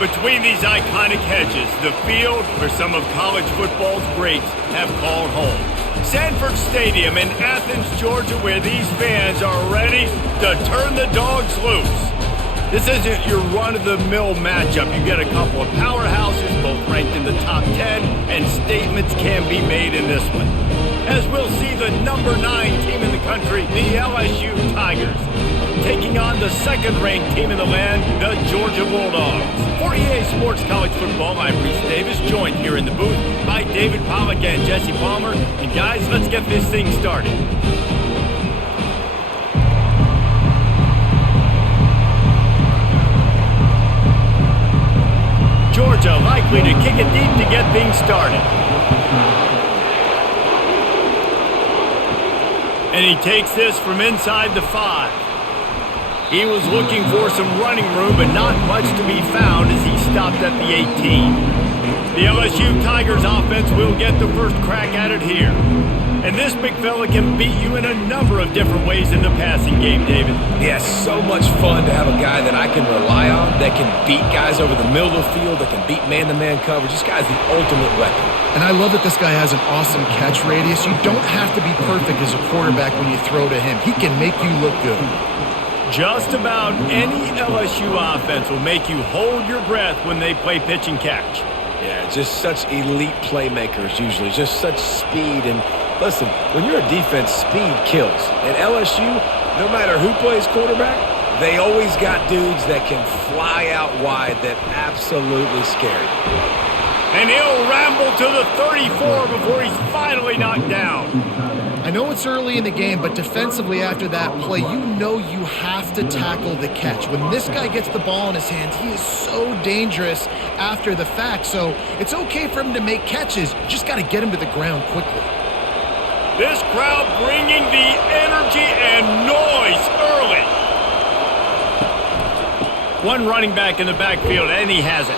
Between these iconic hedges, the field where some of college football's greats have called home. Sanford Stadium in Athens, Georgia, where these fans are ready to turn the dogs loose. This isn't your run-of-the-mill matchup. You get a couple of powerhouses, both ranked in the top 10, and statements can be made in this one. As we'll see the number 9 team in the country, the LSU Tigers, taking on the second-ranked team in the land, the Georgia Bulldogs. For EA Sports College Football, I'm Reese Davis, joined here in the booth by David Pollack and Jesse Palmer. And guys, let's get this thing started. Georgia likely to kick it deep to get things started. And he takes this from inside the 5. He was looking for some running room, but not much to be found as he stopped at the 18. The LSU Tigers offense will get the first crack at it here. And this big fella can beat you in a number of different ways in the passing game, David. Yes, so much fun to have a guy that I can rely on, that can beat guys over the middle of the field, that can beat man-to-man coverage. This guy's the ultimate weapon. And I love that this guy has an awesome catch radius. You don't have to be perfect as a quarterback when you throw to him. He can make you look good. Just about any LSU offense will make you hold your breath when they play pitch and catch. Yeah, just such elite playmakers usually, just such speed. And listen, when you're a defense, speed kills. And LSU, no matter who plays quarterback, they always got dudes that can fly out wide that absolutely scare you. And he'll ramble to the 34 before he's finally knocked down. I know it's early in the game, but defensively after that play, you know you have to tackle the catch. When this guy gets the ball in his hands, he is so dangerous after the fact. So it's okay for him to make catches. You just got to get him to the ground quickly. This crowd bringing the energy and noise early. One running back in the backfield, and he has it.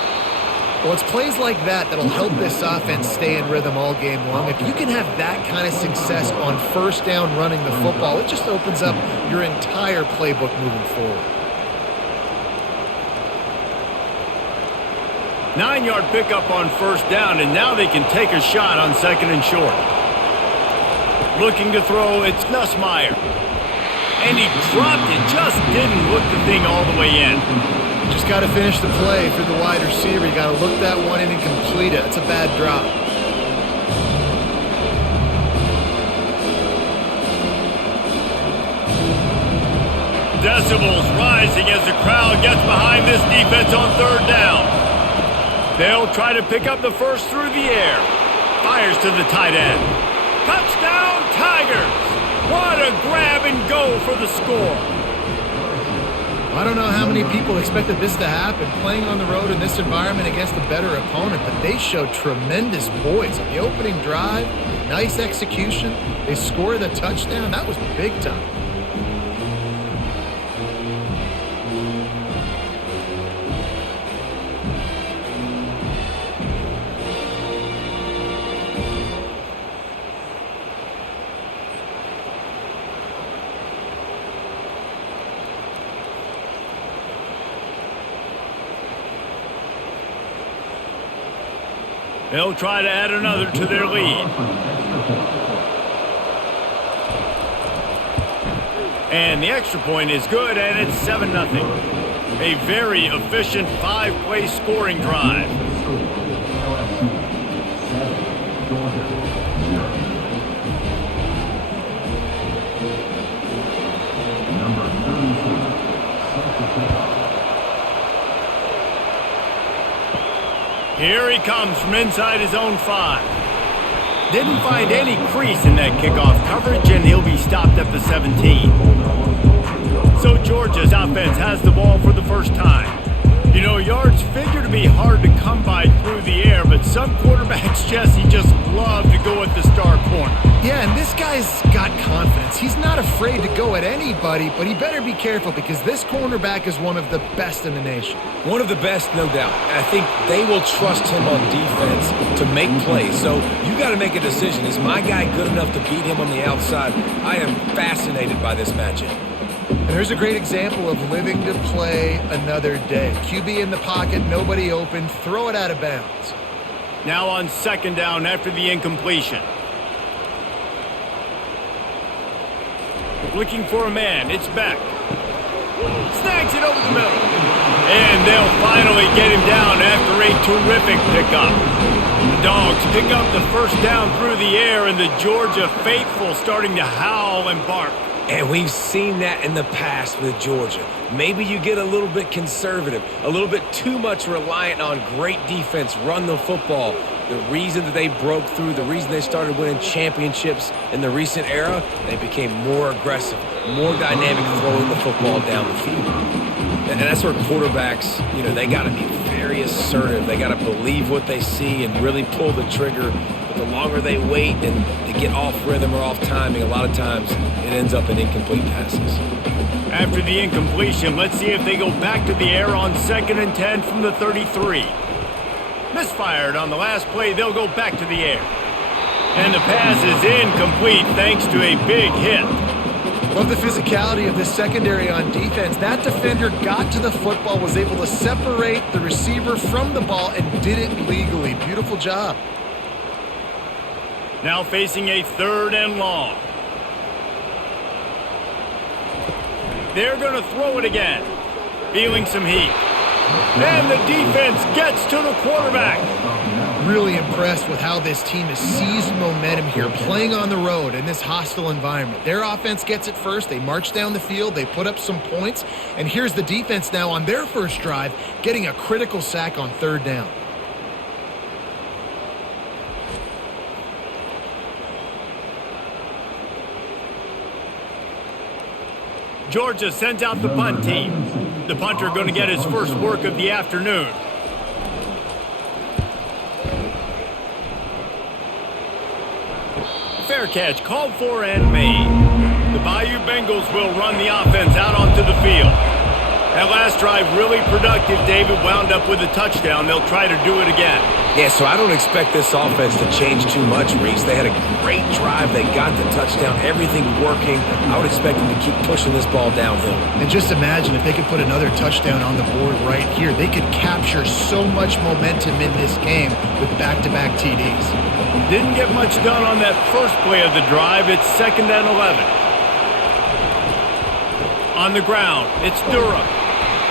Well, it's plays like that that'll help this offense stay in rhythm all game long. If you can have that kind of success on first down running the football, it just opens up your entire playbook moving forward. 9-yard pickup on first down, and now they can take a shot on second and short. Looking to throw, it's Nussmeier. And he dropped it, just didn't look the thing all the way in. Just got to finish the play through the wide receiver. You got to look that one in and complete it. It's a bad drop. Decibels rising as the crowd gets behind this defense on third down. They'll try to pick up the first through the air. Fires to the tight end. Touchdown, Tigers! What a grab and go for the score. I don't know how many people expected this to happen, playing on the road in this environment against a better opponent, but they showed tremendous poise on the opening drive. Nice execution. They score the touchdown. That was big time. They'll try to add another to their lead. And the extra point is good, and it's 7-0. A very efficient 5-play scoring drive. Here he comes from inside his own 5. Didn't find any crease in that kickoff coverage, and he'll be stopped at the 17. So Georgia's offense has the ball for the first time. You know, yards figure to be hard to come by through the air, but some quarterbacks, Jesse, just love to go at the star corner. Yeah, and this guy's got confidence. He's not afraid to go at anybody, but he better be careful because this cornerback is one of the best in the nation. One of the best, no doubt. I think they will trust him on defense to make plays. So you got to make a decision. Is my guy good enough to beat him on the outside? I am fascinated by this matchup. And here's a great example of living to play another day. QB in the pocket, nobody open, throw it out of bounds. Now on second down after the incompletion. Looking for a man, it's Beck. Snags it over the middle. And they'll finally get him down after a terrific pickup. The Dogs pick up the first down through the air, and the Georgia faithful starting to howl and bark. And we've seen that in the past with Georgia. Maybe you get a little bit conservative, a little bit too much reliant on great defense, run the football. The reason that they broke through, the reason they started winning championships in the recent era, they became more aggressive, more dynamic throwing the football down the field. And that's where quarterbacks, they got to be very assertive. They got to believe what they see and really pull the trigger. But the longer they wait and they get off rhythm or off timing, a lot of times it ends up in incomplete passes. After the incompletion, let's see if they go back to the air on 2nd and 10 from the 33. Misfired on the last play, they'll go back to the air. And the pass is incomplete thanks to a big hit. Love the physicality of this secondary on defense. That defender got to the football, was able to separate the receiver from the ball, and did it legally. Beautiful job. Now facing a 3rd and long. They're going to throw it again. Feeling some heat. And the defense gets to the quarterback. Really impressed with how this team has seized momentum here, playing on the road in this hostile environment. Their offense gets it first. They march down the field. They put up some points. And here's the defense now on their first drive, getting a critical sack on 3rd down. Georgia sends out the punt team. The punter going to get his first work of the afternoon. Fair catch called for and made. The Bayou Bengals will run the offense out onto the field. That last drive really productive. David wound up with a touchdown. They'll try to do it again. Yeah, so I don't expect this offense to change too much, Reese. They had a great drive. They got the touchdown. Everything working. I would expect them to keep pushing this ball downhill. And just imagine if they could put another touchdown on the board right here. They could capture so much momentum in this game with back-to-back TDs. Didn't get much done on that first play of the drive. It's 2nd and 11. On the ground, it's Durham.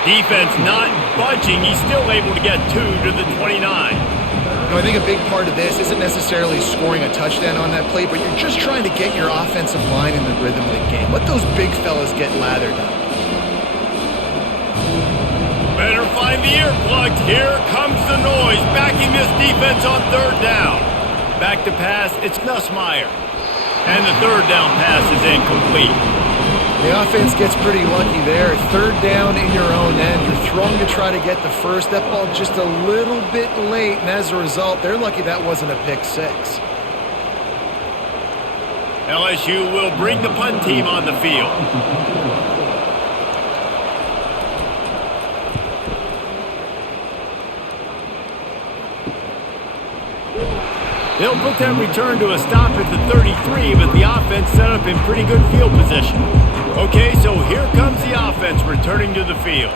Defense not budging. He's still able to get 2 to the 29. I think a big part of this isn't necessarily scoring a touchdown on that play, but you're just trying to get your offensive line in the rhythm of the game. Let those big fellas get lathered up. Better find the earplugs. Here comes the noise, backing this defense on 3rd down. Back to pass, it's Nussmeier. And the 3rd down pass is incomplete. The offense gets pretty lucky there. 3rd down in your own end. You're throwing to try to get the first. That ball just a little bit late, and as a result, they're lucky that wasn't a pick 6. LSU will bring the punt team on the field. They'll put that return to a stop at the 33, but the offense set up in pretty good field position. Okay, so here comes the offense returning to the field.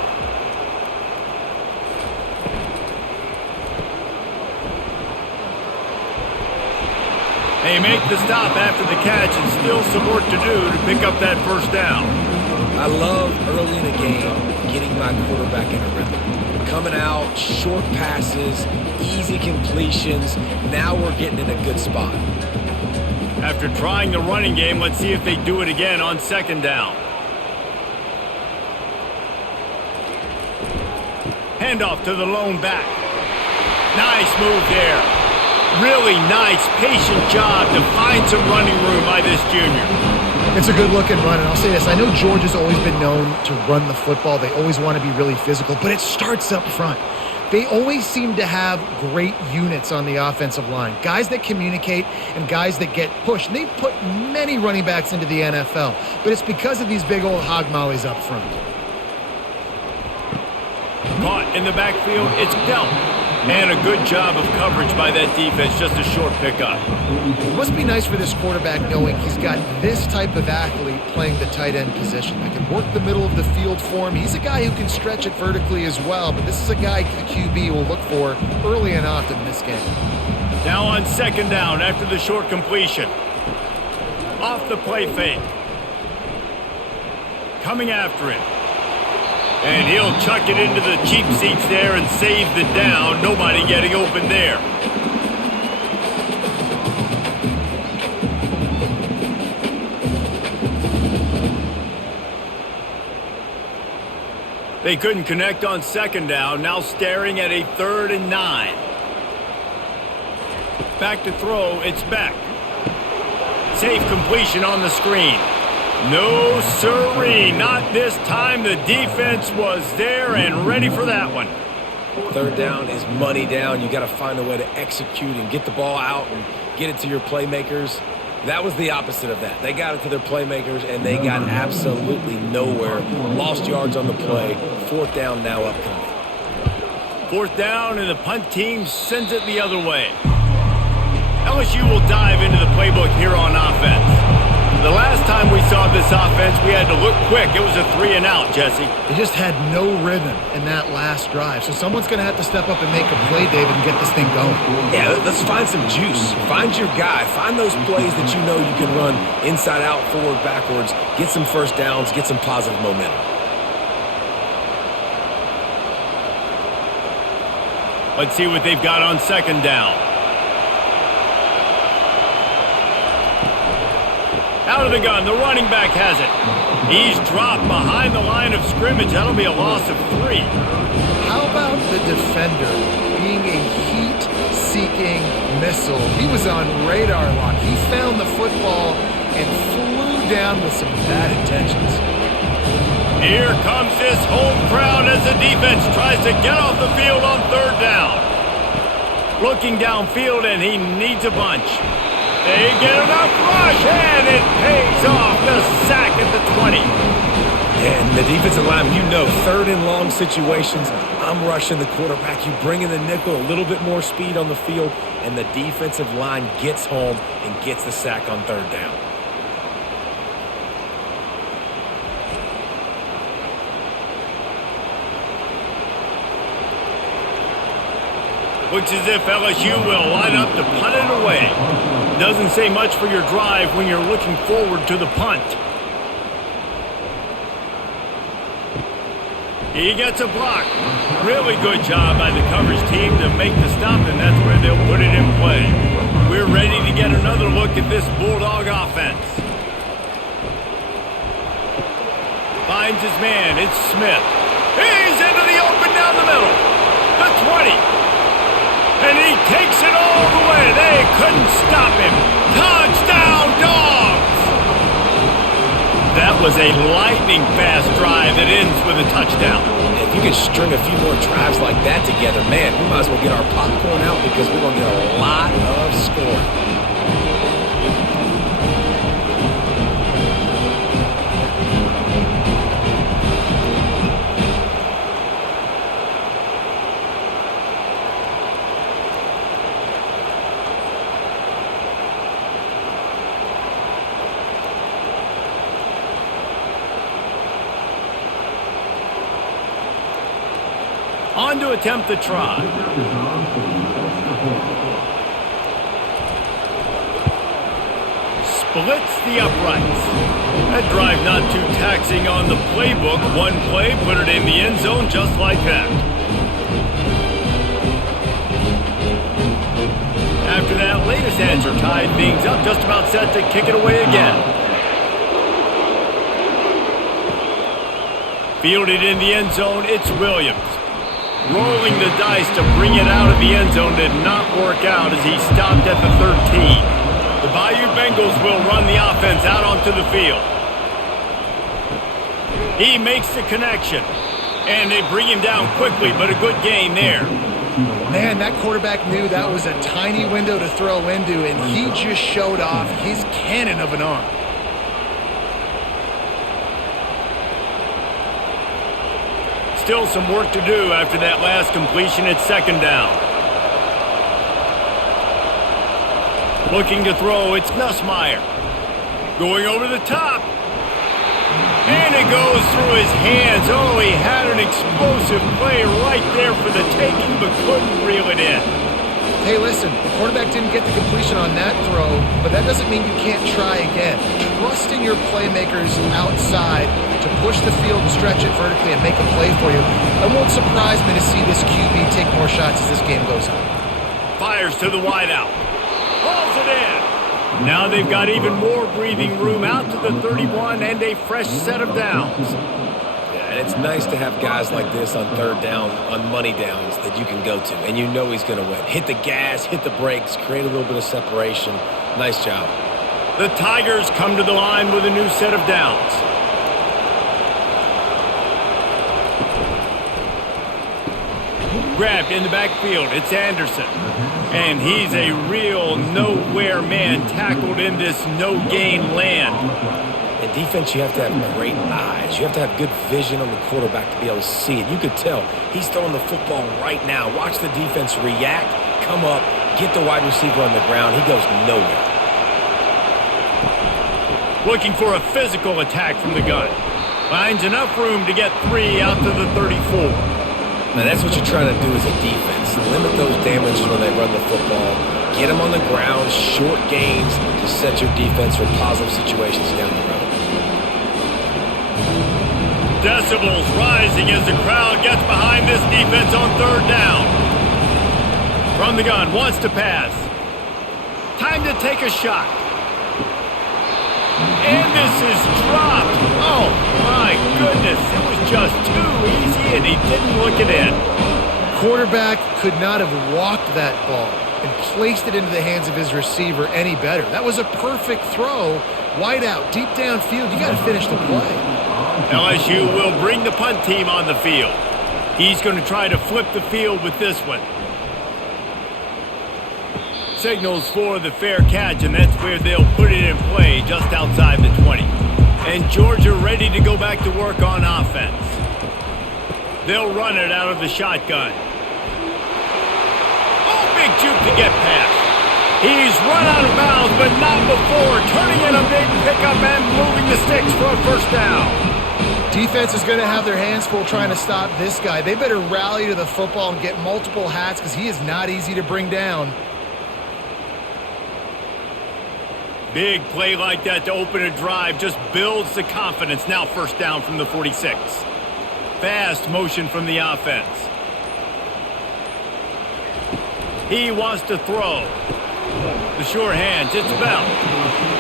They make the stop after the catch, and still some work to do to pick up that first down. I love early in a game getting my quarterback in a rhythm. Coming out, short passes, easy completions. Now we're getting in a good spot. After trying the running game, let's see if they do it again on 2nd down. Handoff to the lone back. Nice move there. Really nice, patient job to find some running room by this junior. It's a good-looking run, and I'll say this. I know Georgia's always been known to run the football. They always want to be really physical, but it starts up front. They always seem to have great units on the offensive line, guys that communicate and guys that get pushed. And they've put many running backs into the NFL, but it's because of these big old hog mollies up front. Caught in the backfield, it's Delp. And a good job of coverage by that defense, just a short pickup. It must be nice for this quarterback knowing he's got this type of athlete playing the tight end position that can work the middle of the field for him. He's a guy who can stretch it vertically as well, but this is a guy the QB will look for early and often in this game. Now on second down after the short completion. Off the play fake. Coming after him. And he'll chuck it into the cheap seats there and save the down. Nobody getting open there. They couldn't connect on second down. Now staring at a 3rd and 9. Back to throw. It's Beck. Safe completion on the screen. No siree, not this time. The defense was there and ready for that one. 3rd down is money down. You got to find a way to execute and get the ball out and get it to your playmakers. That was the opposite of that. They got it to their playmakers, and they got absolutely nowhere. Lost yards on the play. 4th down now upcoming. 4th down, and the punt team sends it the other way. LSU will dive into the playbook here on offense. The last time we saw this offense, we had to look quick. It was a 3-and-out, Jesse. They just had no rhythm in that last drive. So someone's going to have to step up and make a play, David, and get this thing going. Yeah, let's find some juice. Find your guy. Find those plays that you know you can run inside out, forward, backwards. Get some first downs. Get some positive momentum. Let's see what they've got on second down. Out of the gun, the running back has it. He's dropped behind the line of scrimmage. That'll be a loss of 3. How about the defender being a heat-seeking missile? He was on radar lock. He found the football and flew down with some bad intentions. Here comes this home crowd as the defense tries to get off the field on 3rd down. Looking downfield, and he needs a bunch. They get enough rush, and it pays off. The sack at the 20. And the defensive line, you know, 3rd and long situations, I'm rushing the quarterback. You bring in the nickel, a little bit more speed on the field, and the defensive line gets home and gets the sack on 3rd down. Looks as if LSU will line up to punt it away. Doesn't say much for your drive when you're looking forward to the punt. He gets a block. Really good job by the coverage team to make the stop, and that's where they'll put it in play. We're ready to get another look at this Bulldog offense. Finds his man. It's Smith. He's into the open down the middle. The 20. And he takes it all the way. They couldn't stop him. Touchdown, Dogs! That was a lightning-fast drive that ends with a touchdown. If you could string a few more drives like that together, man, we might as well get our popcorn out because we're going to get a lot of scoring. On to attempt the try. Splits the uprights. That drive not too taxing on the playbook. One play, put it in the end zone just like that. After that latest answer tied things up, just about set to kick it away again. Fielded in the end zone, it's Williams. Rolling the dice to bring it out of the end zone did not work out as he stopped at the 13. The Bayou Bengals will run the offense out onto the field. He makes the connection, and they bring him down quickly, but a good gain there. Man, that quarterback knew that was a tiny window to throw into, and he just showed off his cannon of an arm. Still some work to do after that last completion at second down. Looking to throw, it's Nussmeier. Going over the top. And it goes through his hands. Oh, he had an explosive play right there for the taking, but couldn't reel it in. Hey, listen, the quarterback didn't get the completion on that throw, but that doesn't mean you can't try again. Trust in your playmakers outside to push the field and stretch it vertically and make a play for you. It won't surprise me to see this QB take more shots as this game goes on. Fires to the wideout. Pulls it in. Now they've got even more breathing room out to the 31 and a fresh set of downs. And it's nice to have guys like this on third down, on money downs that you can go to, and you know he's going to win. Hit the gas, hit the brakes, create a little bit of separation. Nice job. The Tigers come to the line with a new set of downs. Grabbed in the backfield, it's Anderson. And he's a real nowhere man tackled in this no-gain land. In defense, you have to have great eyes. You have to have good vision on the quarterback to be able to see it. You could tell he's throwing the football right now. Watch the defense react, come up, get the wide receiver on the ground. He goes nowhere. Looking for a physical attack from the gun. Finds enough room to get 3 out to the 34. Now that's what you're trying to do as a defense. Limit those damages when they run the football. Get them on the ground, short gains to set your defense for positive situations down the road. Decibels rising as the crowd gets behind this defense on third down. From the gun, wants to pass. Time to take a shot. And this is dropped. Oh, my goodness. It was just too easy, and he didn't look it in. Quarterback could not have walked that ball and placed it into the hands of his receiver any better. That was a perfect throw. Wide out, deep downfield. You got to finish the play. LSU will bring the punt team on the field. He's going to try to flip the field with this one. Signals for the fair catch, and that's where they'll put it in play just outside the 20. And Georgia ready to go back to work on offense. They'll run it out of the shotgun. Oh, big juke to get past. He's run out of bounds, but not before turning in a big pickup and moving the sticks for a first down. Defense is going to have their hands full trying to stop this guy. They better rally to the football and get multiple hats because he is not easy to bring down. Big play like that to open a drive just builds the confidence. Now first down from the 46. Fast motion from the offense. He wants to throw. The short hands, it's Bell.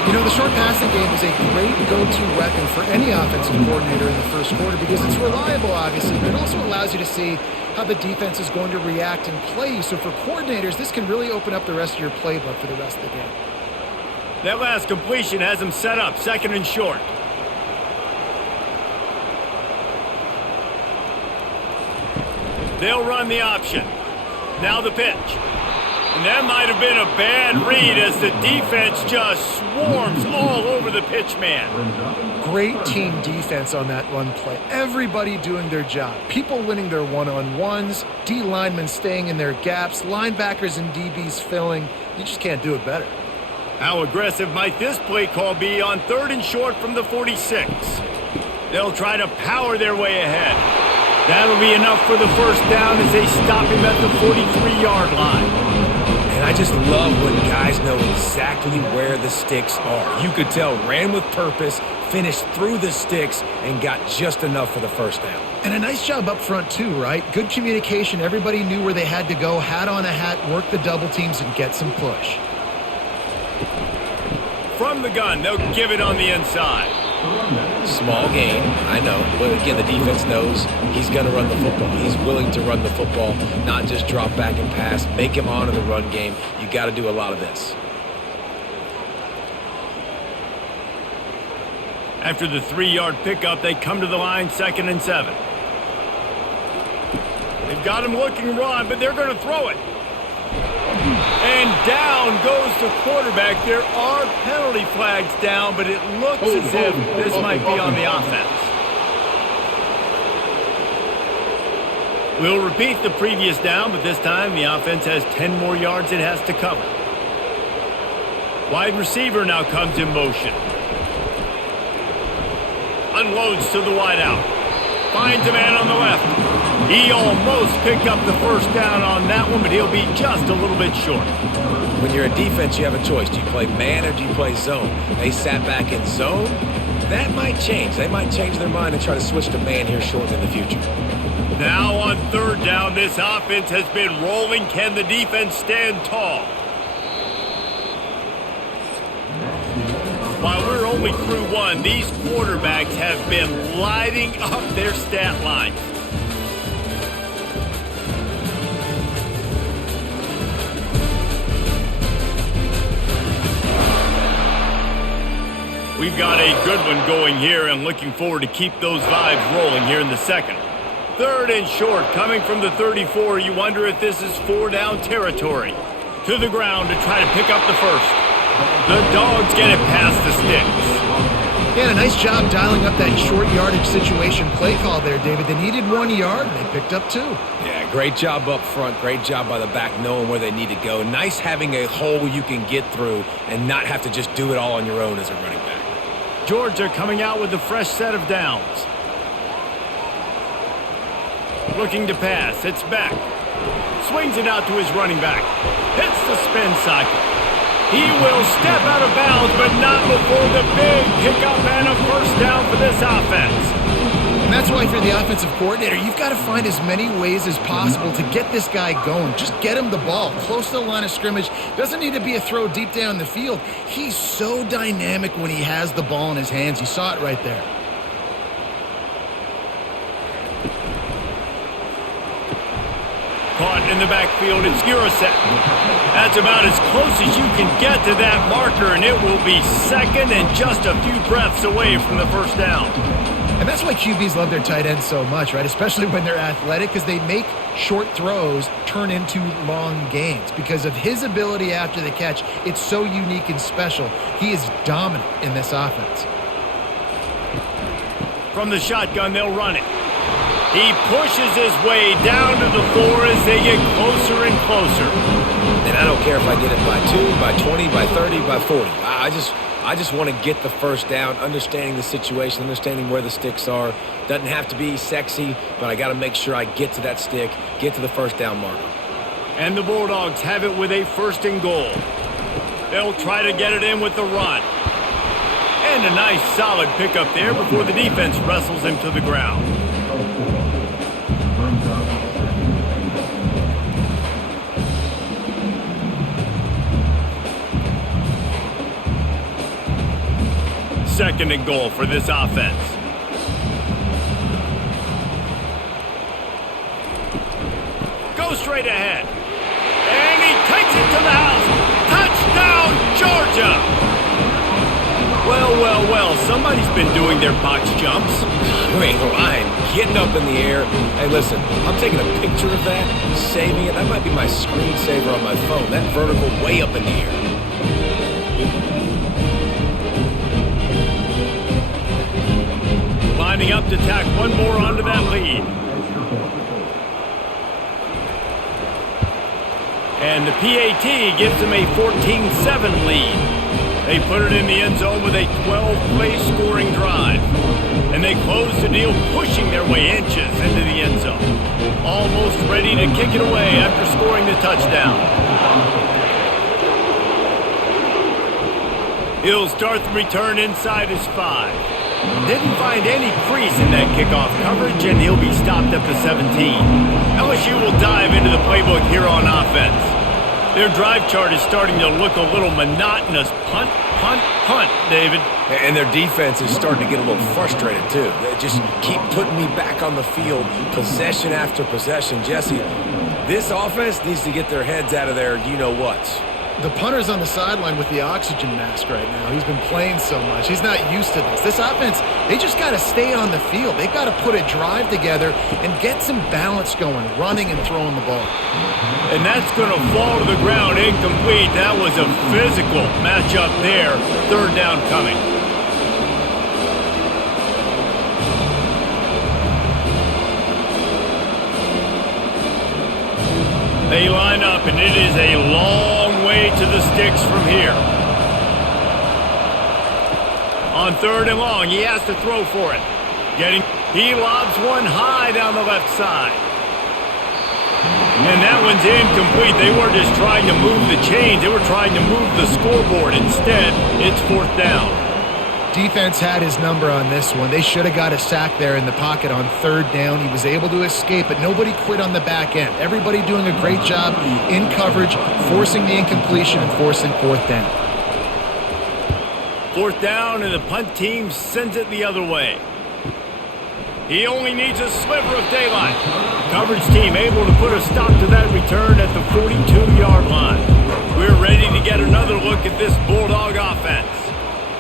You know, the short passing game is a great go-to weapon for any offensive coordinator in the first quarter because it's reliable, obviously, but it also allows you to see how the defense is going to react and play. So for coordinators, this can really open up the rest of your playbook for the rest of the game. That last completion has him set up, second and short. They'll run the option. Now the pitch. And that might have been a bad read as the defense just swarms all over the pitch man. Great team defense on that run play. Everybody doing their job. People winning their one-on-ones, D linemen staying in their gaps, linebackers and DBs filling. You just can't do it better. How aggressive might this play call be on third and short from the 46? They'll try to power their way ahead. That'll be enough for the first down as they stop him at the 43-yard line. And I just love when guys know exactly where the sticks are. You could tell ran with purpose, finished through the sticks, and got just enough for the first down. And a nice job up front too, right? Good communication. Everybody knew where they had to go, hat on a hat, work the double teams, and get some push. From the gun, they'll give it on the inside. Small gain, I know, but again, the defense knows he's going to run the football. He's willing to run the football, not just drop back and pass, make him honor the run game. You got to do a lot of this. After the 3-yard pickup, they come to the line, 2nd and 7. They've got him looking run, but they're going to throw it. And down goes the quarterback. There are penalty flags down, but it looks as if this might be on the offense. We'll repeat the previous down, but this time the offense has 10 more yards it has to cover. Wide receiver now comes in motion. Unloads to the wide out. Finds a man on the left. He almost picked up the first down on that one, but he'll be just a little bit short. When you're a defense, you have a choice. Do you play man or do you play zone? They sat back in zone. That might change. They might change their mind and try to switch to man here shortly in the future. Now on third down, this offense has been rolling. Can the defense stand tall? While we're only through one, these quarterbacks have been lighting up their stat lines. We've got a good one going here and looking forward to keep those vibes rolling here in the second. Third and short, coming from the 34. You wonder if this is four-down territory. To the ground to try to pick up the first. The Dogs get it past the sticks. Yeah, a nice job dialing up that short yardage situation play call there, David. They needed 1 yard, and they picked up 2. Yeah, great job up front. Great job by the back knowing where they need to go. Nice having a hole you can get through and not have to just do it all on your own as a running back. Georgia coming out with a fresh set of downs. Looking to pass. It's back. Swings it out to his running back. Hits the spin cycle. He will step out of bounds, but not before the big pickup and a first down for this offense. And that's why for the offensive coordinator, you've got to find as many ways as possible to get this guy going. Just get him the ball close to the line of scrimmage. Doesn't need to be a throw deep down the field. He's so dynamic when he has the ball in his hands. You saw it right there. Caught in the backfield, it's Urasek. That's about as close as you can get to that marker, and it will be second and just a few breaths away from the first down. And that's why QBs love their tight ends so much, right? Especially when they're athletic, because they make short throws turn into long gains. Because of his ability after the catch, it's so unique and special. He is dominant in this offense. From the shotgun, they'll run it. He pushes his way down to the floor as they get closer and closer. And I don't care if I get it by 2, by 20, by 30, by 40. I just want to get the first down, understanding the situation, understanding where the sticks are. Doesn't have to be sexy, but I got to make sure I get to that stick, get to the first down marker. And the Bulldogs have it with a first and goal. They'll try to get it in with the run. And a nice solid pickup there before the defense wrestles him to the ground. Second and goal for this offense. Go straight ahead. And he takes it to the house. Touchdown, Georgia! Well, well, well. Somebody's been doing their box jumps. You ain't lying. Getting up in the air. Hey, listen, I'm taking a picture of that, saving it. That might be my screensaver on my phone. That vertical way up in the air. Lining up to tack one more onto that lead. And the PAT gives them a 14-7 lead. They put it in the end zone with a 12-play scoring drive. And they close the deal, pushing their way inches into the end zone. Almost ready to kick it away after scoring the touchdown. He'll start the return inside his 5. Didn't find any crease in that kickoff coverage, and he'll be stopped at the 17. LSU will dive into the playbook here on offense. Their drive chart is starting to look a little monotonous. Punt, punt, punt, David. And their defense is starting to get a little frustrated, too. They just keep putting me back on the field, possession after possession. Jesse, this offense needs to get their heads out of their you-know-whats. The punter's on the sideline with the oxygen mask right now. He's been playing so much. He's not used to this. This offense, they just got to stay on the field. They've got to put a drive together and get some balance going, running and throwing the ball. And that's going to fall to the ground incomplete. That was a physical matchup there. Third down coming. They line up, and it is a long way to the sticks from here. On 3rd and long, he has to throw for it. He lobs one high down the left side. And that one's incomplete. They weren't just trying to move the chains. They were trying to move the scoreboard. Instead, it's 4th down. Defense had his number on this one. They should have got a sack there in the pocket on 3rd down. He was able to escape, but nobody quit on the back end. Everybody doing a great job in coverage, forcing the incompletion and forcing 4th down. 4th down, and the punt team sends it the other way. He only needs a sliver of daylight. Coverage team able to put a stop to that return at the 42-yard line. We're ready to get another look at this Bulldog offense.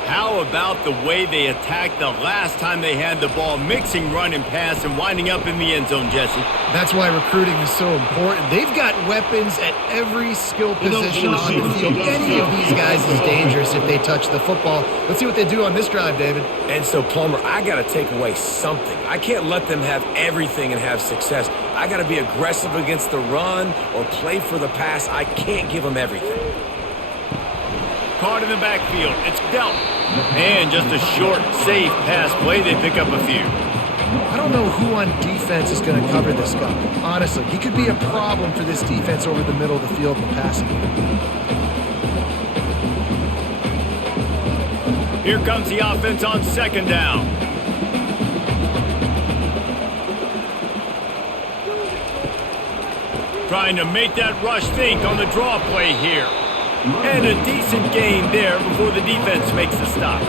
How about the way they attacked the last time they had the ball, mixing run and pass and winding up in the end zone, Jesse? That's why recruiting is so important. They've got weapons at every skill position on the field. Any of these guys is dangerous if they touch the football. Let's see what they do on this drive, David. And so, Palmer, I got to take away something. I can't let them have everything and have success. I got to be aggressive against the run or play for the pass. I can't give them everything. Caught in the backfield. It's dealt. And just a short, safe pass play. They pick up a few. I don't know who on defense is going to cover this guy. Honestly, he could be a problem for this defense over the middle of the field in the passing game. Here comes the offense on 2nd down. Trying to make that rush think on the draw play here. And a decent gain there before the defense makes the stop.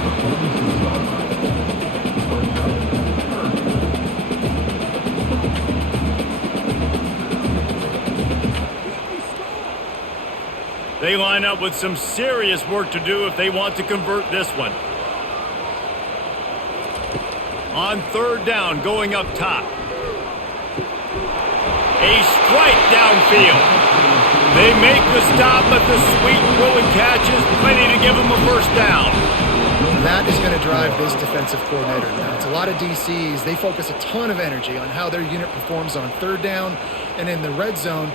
They line up with some serious work to do if they want to convert this one. On 3rd down, going up top. A strike downfield. They make the stop, but the sweet throw and catch is plenty to give them a 1st down. That is going to drive this defensive coordinator nuts. A lot of DCs, they focus a ton of energy on how their unit performs on 3rd down and in the red zone.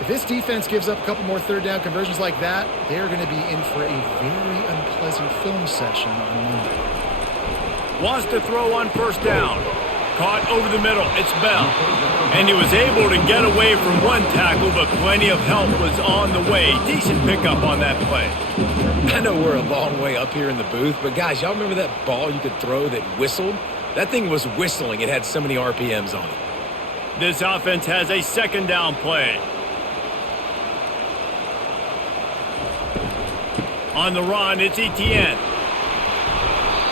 If this defense gives up a couple more 3rd down conversions like that, they're going to be in for a very unpleasant film session on Monday. Wants to throw on 1st down. Caught over the middle. It's Bell. And he was able to get away from one tackle, but plenty of help was on the way. Decent pickup on that play. I know we're a long way up here in the booth, but guys, y'all remember that ball you could throw that whistled? That thing was whistling. It had so many RPMs on it. This offense has a 2nd down play. On the run, it's Etienne.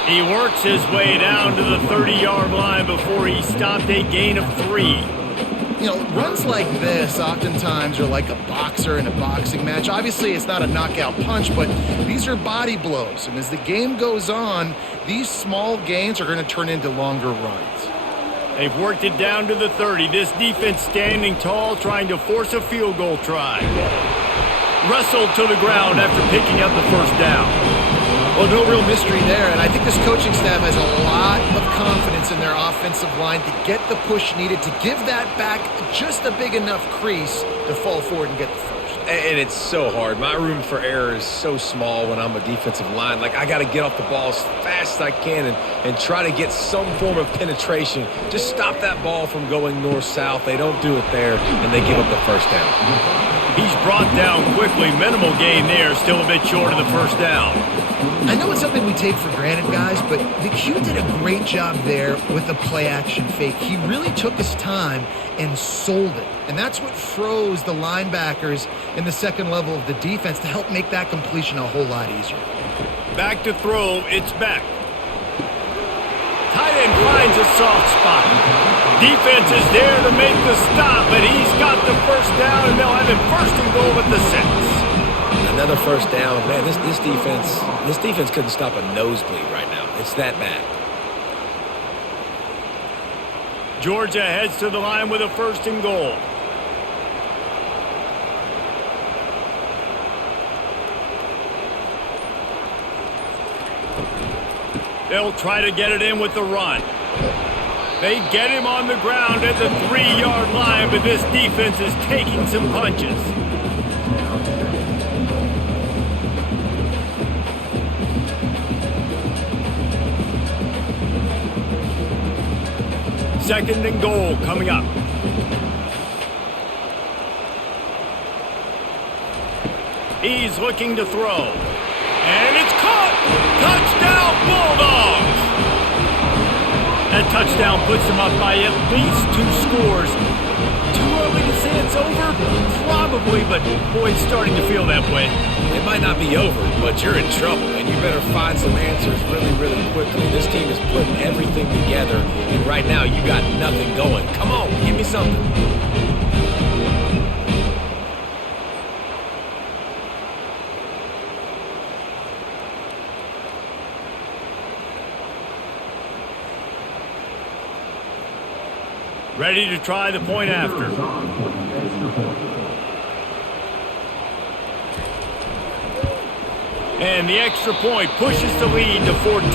He works his way down to the 30-yard line before he stopped a gain of 3. You know, runs like this oftentimes are like a boxer in a boxing match. Obviously, it's not a knockout punch, but these are body blows. And as the game goes on, these small gains are going to turn into longer runs. They've worked it down to the 30. This defense standing tall, trying to force a field goal try. Wrestled to the ground after picking up the 1st down. Well, no real mystery there, and I think this coaching staff has a lot of confidence in their offensive line to get the push needed to give that back just a big enough crease to fall forward and get the 1st. And it's so hard. My room for error is so small when I'm a defensive line. Like, I got to get off the ball as fast as I can and try to get some form of penetration. Just stop that ball from going north-south. They don't do it there, and they give up the 1st down. He's brought down quickly. Minimal gain there. Still a bit short of the 1st down. I know it's something we take for granted, guys, but the Q did a great job there with the play-action fake. He really took his time and sold it. And that's what froze the linebackers in the 2nd level of the defense to help make that completion a whole lot easier. Back to throw. It's back. Tight end finds a soft spot. Defense is there to make the stop, but he's got the 1st down, and they'll have it 1st and goal at the 6. Another 1st down. Man, this defense couldn't stop a nosebleed right now. It's that bad. Georgia heads to the line with a 1st and goal. They'll try to get it in with the run. They get him on the ground at the 3-yard line, but this defense is taking some punches. 2nd and goal coming up. He's looking to throw. And it's caught! Touchdown, Bulldogs! That touchdown puts them up by at least 2 scores. Too early to say it's over? Probably, but boy, it's starting to feel that way. It might not be over, but you're in trouble, and you better find some answers really, really quickly. This team is putting everything together, and right now you got nothing going. Come on, give me something. Ready to try the point after. And the extra point pushes the lead to 14.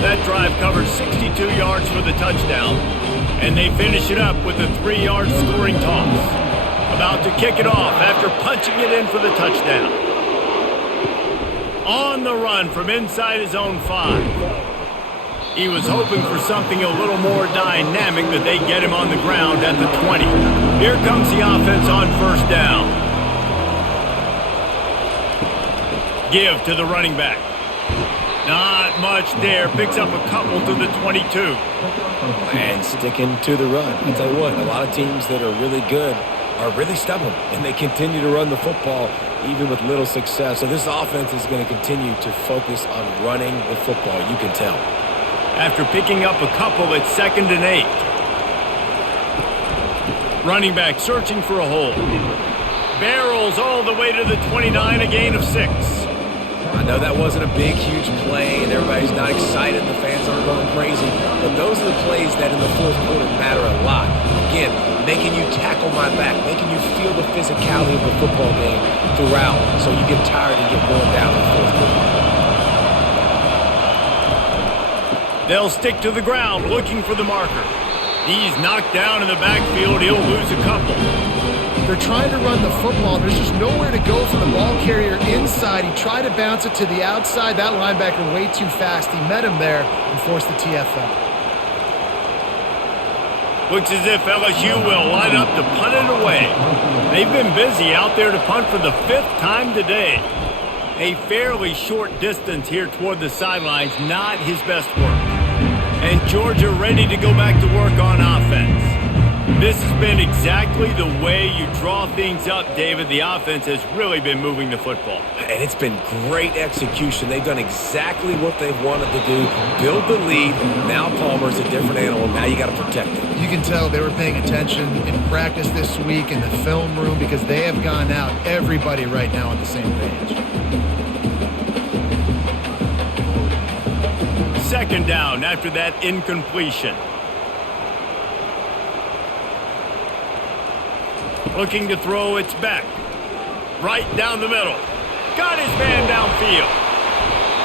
That drive covered 62 yards for the touchdown, and they finish it up with a 3-yard scoring toss. About to kick it off after punching it in for the touchdown. On the run from inside his own 5. He was hoping for something a little more dynamic, but they get him on the ground at the 20. Here comes the offense on 1st down. Give to the running back. Not much there. Picks up a couple to the 22. And sticking to the run. I'll tell you what, a lot of teams that are really good are really stubborn, and they continue to run the football even with little success. So this offense is going to continue to focus on running the football, you can tell. After picking up a couple, it's 2nd and 8. Running back searching for a hole. Barrels all the way to the 29, a gain of 6. I know that wasn't a big, huge play, and everybody's not excited, the fans aren't going crazy, but those are the plays that in the 4th quarter matter a lot. Again, making you tackle my back, making you feel the physicality of the football game throughout, so you get tired and get worn down in the 4th quarter. They'll stick to the ground looking for the marker. He's knocked down in the backfield. He'll lose a couple. They're trying to run the football. There's just nowhere to go for the ball carrier inside. He tried to bounce it to the outside. That linebacker way too fast. He met him there and forced the TFL. Looks as if LSU will line up to punt it away. They've been busy out there to punt for the 5th time today. A fairly short distance here toward the sidelines, not his best work. And Georgia ready to go back to work on offense. This has been exactly the way you draw things up, David. The offense has really been moving the football. And it's been great execution. They've done exactly what they've wanted to do. Build the lead. Now Palmer's a different animal. Now you got to protect him. You can tell they were paying attention in practice this week in the film room because they have gone out, everybody right now on the same page. 2nd down after that incompletion. Looking to throw, it's back. Right down the middle. Got his man downfield.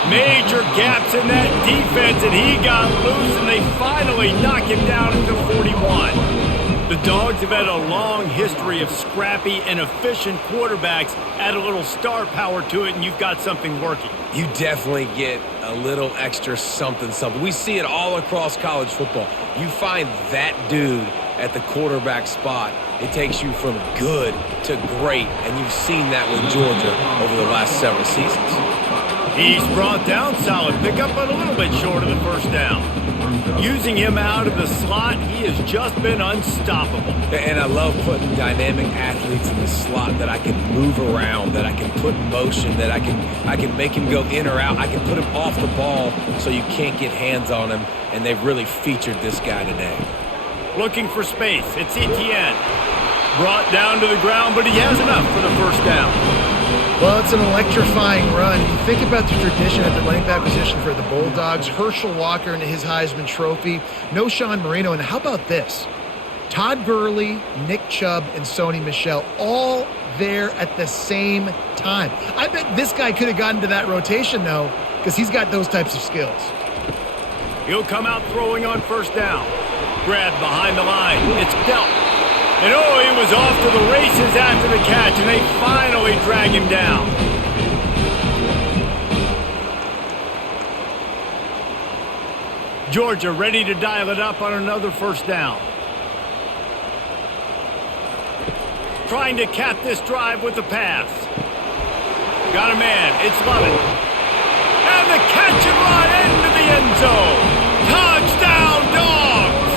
Major gaps in that defense, and he got loose, and they finally knock him down at the 41. The Dogs have had a long history of scrappy and efficient quarterbacks. Add a little star power to it, and you've got something working. You definitely get a little extra something. We see it all across college football. You find that dude at the quarterback spot, it takes you from good to great, and you've seen that with Georgia over the last several seasons. He's brought down, solid pickup, but a little bit short of the 1st down. Using him out of the slot, he has just been unstoppable. And I love putting dynamic athletes in the slot that I can move around, that I can put in motion, that I can make him go in or out. I can put him off the ball so you can't get hands on him, and they've really featured this guy today. Looking for space. It's Etienne. Brought down to the ground, but he has enough for the 1st down. Well, it's an electrifying run. You think about the tradition at the running back position for the Bulldogs. Herschel Walker and his Heisman Trophy. No Sean Marino. And how about this? Todd Gurley, Nick Chubb, and Sony Michel all there at the same time. I bet this guy could have gotten to that rotation, though, because he's got those types of skills. He'll come out throwing on 1st down. Grabbed behind the line. It's dealt. And oh, he was off to the races after the catch, and they finally drag him down. Georgia ready to dial it up on another first down. Trying to cap this drive with the pass. Got a man. It's Lovett. And the catch and run into the end zone. Touchdown, Dogs!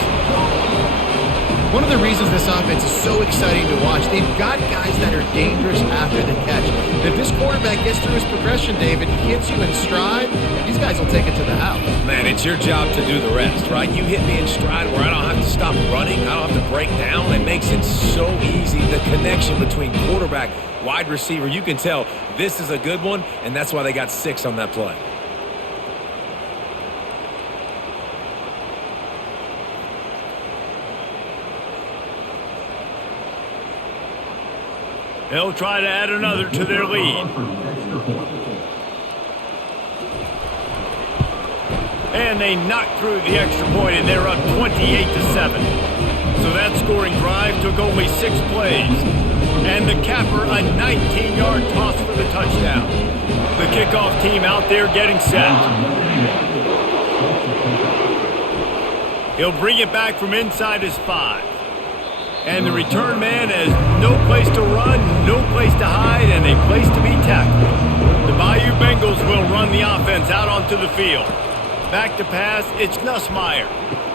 One of the reasons this offense is so exciting to watch, they've got guys that are dangerous after the catch. If this quarterback gets through his progression, David, he hits you in stride, these guys will take it to the house. Man, it's your job to do the rest, right? You hit me in stride where I don't have to stop running. I don't have to break down. It makes it so easy. The connection between quarterback, wide receiver, you can tell this is a good one, and that's why they got 6 on that play. They'll try to add another to their lead. And they knock through the extra point, and they're up 28-7. So that scoring drive took only 6 plays. And the capper, a 19-yard toss for the touchdown. The kickoff team out there getting set. He'll bring it back from inside his 5. And the return man has no place to run, no place to hide, and a place to be tackled. The Bayou Bengals will run the offense out onto the field. Back to pass, it's Nussmeier.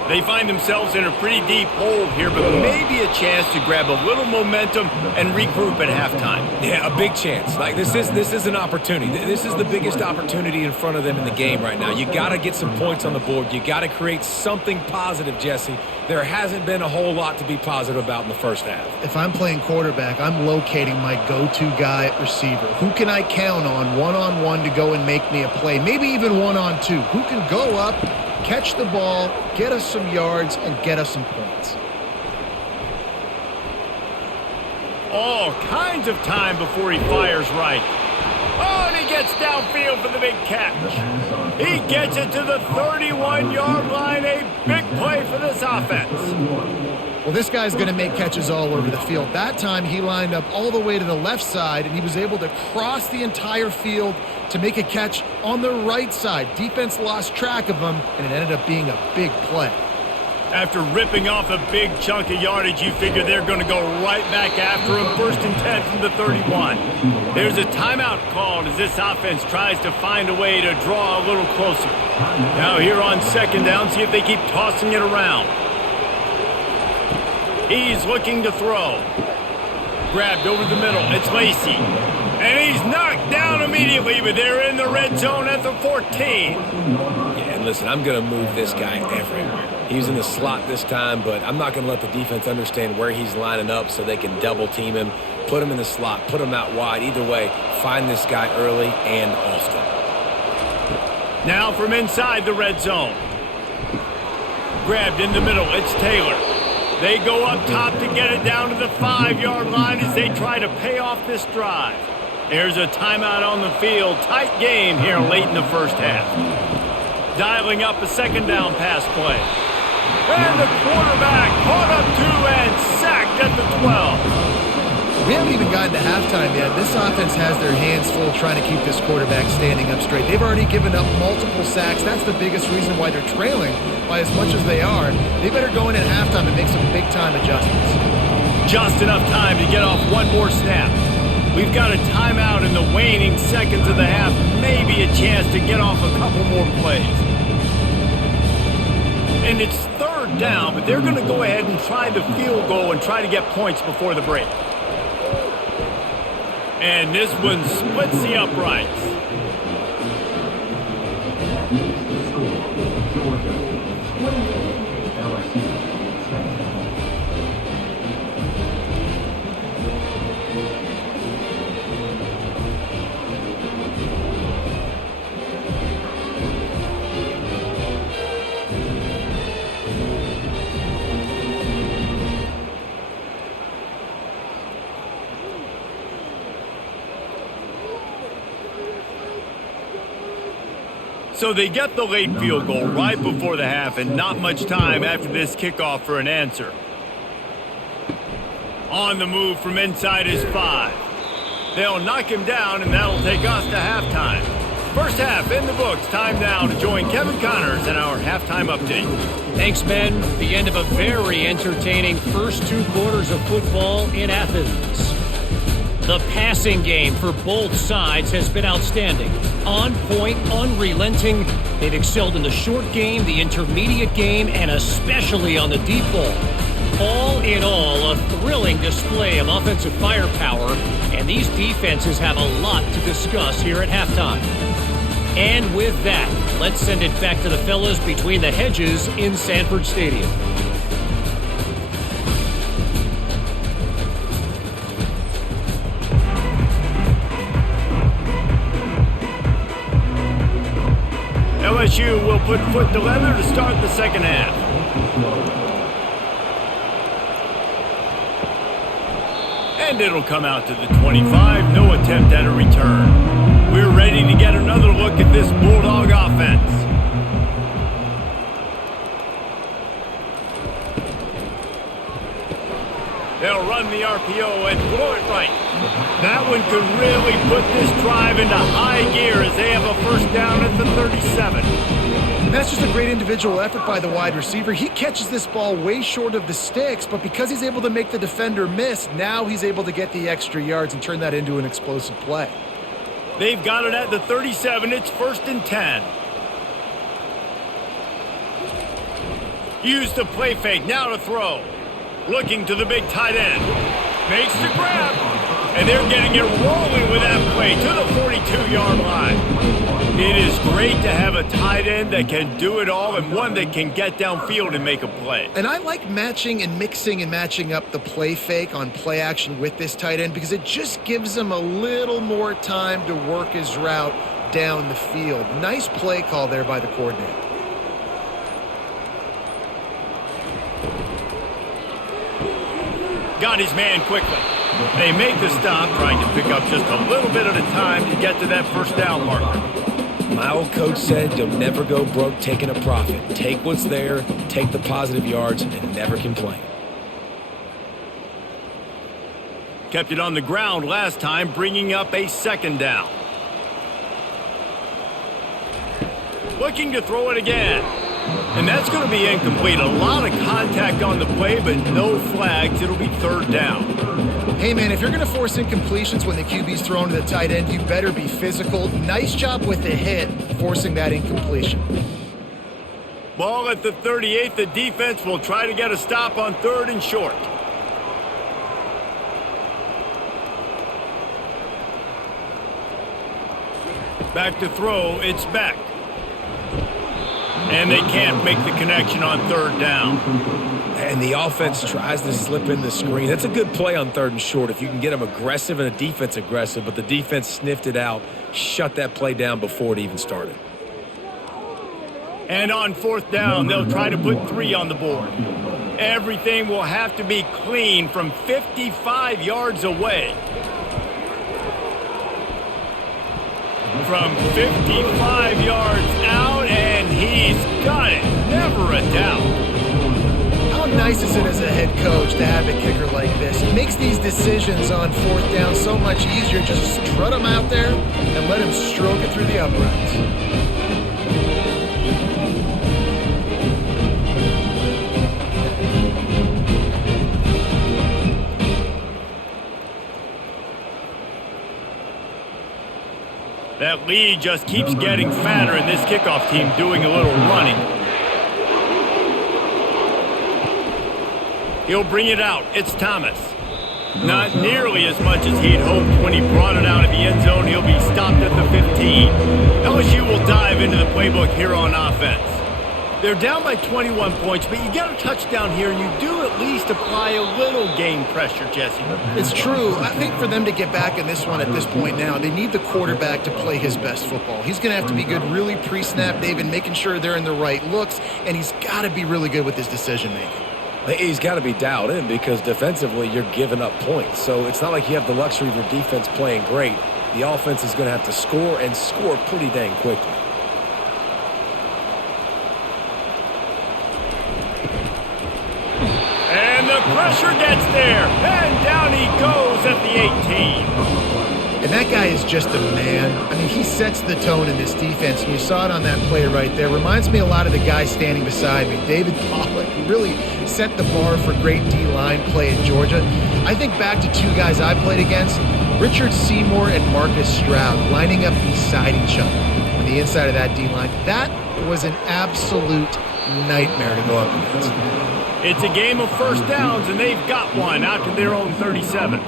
They find themselves in a pretty deep hole here, but maybe a chance to grab a little momentum and regroup at halftime. Yeah, a big chance. Like this is an opportunity. This is the biggest opportunity in front of them in the game right now. You got to get some points on the board. You got to create something positive, Jesse. There hasn't been a whole lot to be positive about in the first half. If I'm playing quarterback, I'm locating my go-to guy at receiver. Who can I count on one-on-one to go and make me a play? Maybe even one-on-two. Who can go up, catch the ball, get us some yards, and get us some points? All kinds of time before he fires right. Oh, and he gets downfield for the big catch. He gets it to the 31-yard line. A big play for this offense. Well, this guy's going to make catches all over the field. That time, he lined up all the way to the left side, and he was able to cross the entire field to make a catch on the right side. Defense lost track of him, and it ended up being a big play. After ripping off a big chunk of yardage, you figure they're going to go right back after him. 1st and 10 from the 31. There's a timeout called as this offense tries to find a way to draw a little closer. Now here on 2nd down, see if they keep tossing it around. He's looking to throw. Grabbed over the middle. It's Lacey. And he's knocked down immediately, but they're in the red zone at the 14. Yeah, and listen, I'm going to move this guy everywhere. He's in the slot this time, but I'm not going to let the defense understand where he's lining up so they can double team him, put him in the slot, put him out wide. Either way, find this guy early and often. Now from inside the red zone. Grabbed in the middle. It's Taylor. They go up top to get it down to the 5-yard line as they try to pay off this drive. There's a timeout on the field. Tight game here late in the first half. Dialing up a 2nd down pass play. And the quarterback caught up 2 and sacked at the 12. We haven't even gotten to halftime yet. This offense has their hands full trying to keep this quarterback standing up straight. They've already given up multiple sacks. That's the biggest reason why they're trailing by as much as they are. They better go in at halftime and make some big-time adjustments. Just enough time to get off one more snap. We've got a timeout in the waning seconds of the half. Maybe a chance to get off a couple more plays. And it's 3rd down, but they're going to go ahead and try the field goal and try to get points before the break. And this one splits the uprights. So they get the late field goal right before the half and not much time after this kickoff for an answer. On the move from inside his 5. They'll knock him down, and that'll take us to halftime. First half in the books. Time now to join Kevin Connors in our halftime update. Thanks, Ben. The end of a very entertaining first 2 quarters of football in Athens. The passing game for both sides has been outstanding. On point, unrelenting. They've excelled in the short game, the intermediate game, and especially on the deep ball. All in all, a thrilling display of offensive firepower, and these defenses have a lot to discuss here at halftime. And with that, let's send it back to the fellas between the hedges in Sanford Stadium. LSU will put foot to leather to start the second half. And it'll come out to the 25. No attempt at a return. We're ready to get another look at this Bulldog offense. They'll run the RPO and throw it right. That one could really put this drive into high gear as they have a first down at the 37. And that's just a great individual effort by the wide receiver. He catches this ball way short of the sticks, but because he's able to make the defender miss, now he's able to get the extra yards and turn that into an explosive play. They've got it at the 37. It's 1st and 10. Use the play fake. Now to throw. Looking to the big tight end. Makes the grab. And they're getting it rolling with that play to the 42-yard line. It is great to have a tight end that can do it all and one that can get downfield and make a play. And I like matching and mixing and matching up the play fake on play action with this tight end because it just gives him a little more time to work his route down the field. Nice play call there by the coordinator. Got his man quickly. They make the stop, trying to pick up just a little bit at a time to get to that first down marker. My old coach said you'll never go broke taking a profit. Take what's there, take the positive yards, and never complain. Kept it on the ground last time, bringing up a second down. Looking to throw it again. And that's going to be incomplete. A lot of contact on the play, but no flags. It'll be 3rd down. Hey, man, if you're going to force incompletions when the QB's thrown to the tight end, you better be physical. Nice job with the hit, forcing that incompletion. Ball at the 38. The defense will try to get a stop on 3rd and short. Back to throw. It's back. And they can't make the connection on 3rd down. And the offense tries to slip in the screen. That's a good play on 3rd and short if you can get them aggressive and a defense aggressive, but the defense sniffed it out, shut that play down before it even started. And on 4th down, they'll try to put 3 on the board. Everything will have to be clean from 55 yards away. From 55 yards out, and he's got it. Never a doubt. How nice is it as a head coach to have a kicker like this? It makes these decisions on 4th down so much easier. Just strut him out there and let him stroke it through the uprights. That lead just keeps getting fatter, and this kickoff team doing a little running. He'll bring it out. It's Thomas. Not nearly as much as he'd hoped when he brought it out of the end zone. He'll be stopped at the 15. LSU will dive into the playbook here on offense. They're down by 21 points, but you get a touchdown here, and you do at least apply a little game pressure, Jesse. It's true. I think for them to get back in this one at this point now, they need the quarterback to play his best football. He's going to have to be good really pre-snap, David, making sure they're in the right looks, and he's got to be really good with his decision-making. He's got to be dialed in because defensively you're giving up points. So it's not like you have the luxury of your defense playing great. The offense is going to have to score and score pretty dang quickly. And the pressure gets there, and down he goes at the 18. And that guy is just a man. I mean, he sets the tone in this defense, and you saw it on that play right there. Reminds me a lot of the guy standing beside me, David Pollock, who really set the bar for great D-line play in Georgia. I think back to two guys I played against, Richard Seymour and Marcus Stroud, lining up beside each other on the inside of that D-line. That was an absolute nightmare to go up against. It's a game of first downs, and they've got one out to their own 37.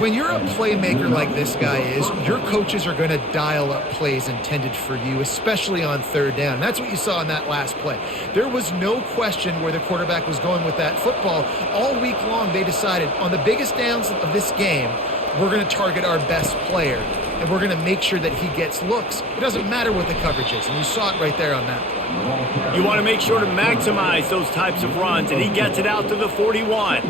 When you're a playmaker like this guy is, your coaches are going to dial up plays intended for you, especially on third down. That's what you saw in that last play. There was no question where the quarterback was going with that football. All week long, they decided on the biggest downs of this game, we're going to target our best player, and we're going to make sure that he gets looks. It doesn't matter what the coverage is, and you saw it right there on that play. You want to make sure to maximize those types of runs, and he gets it out to the 41.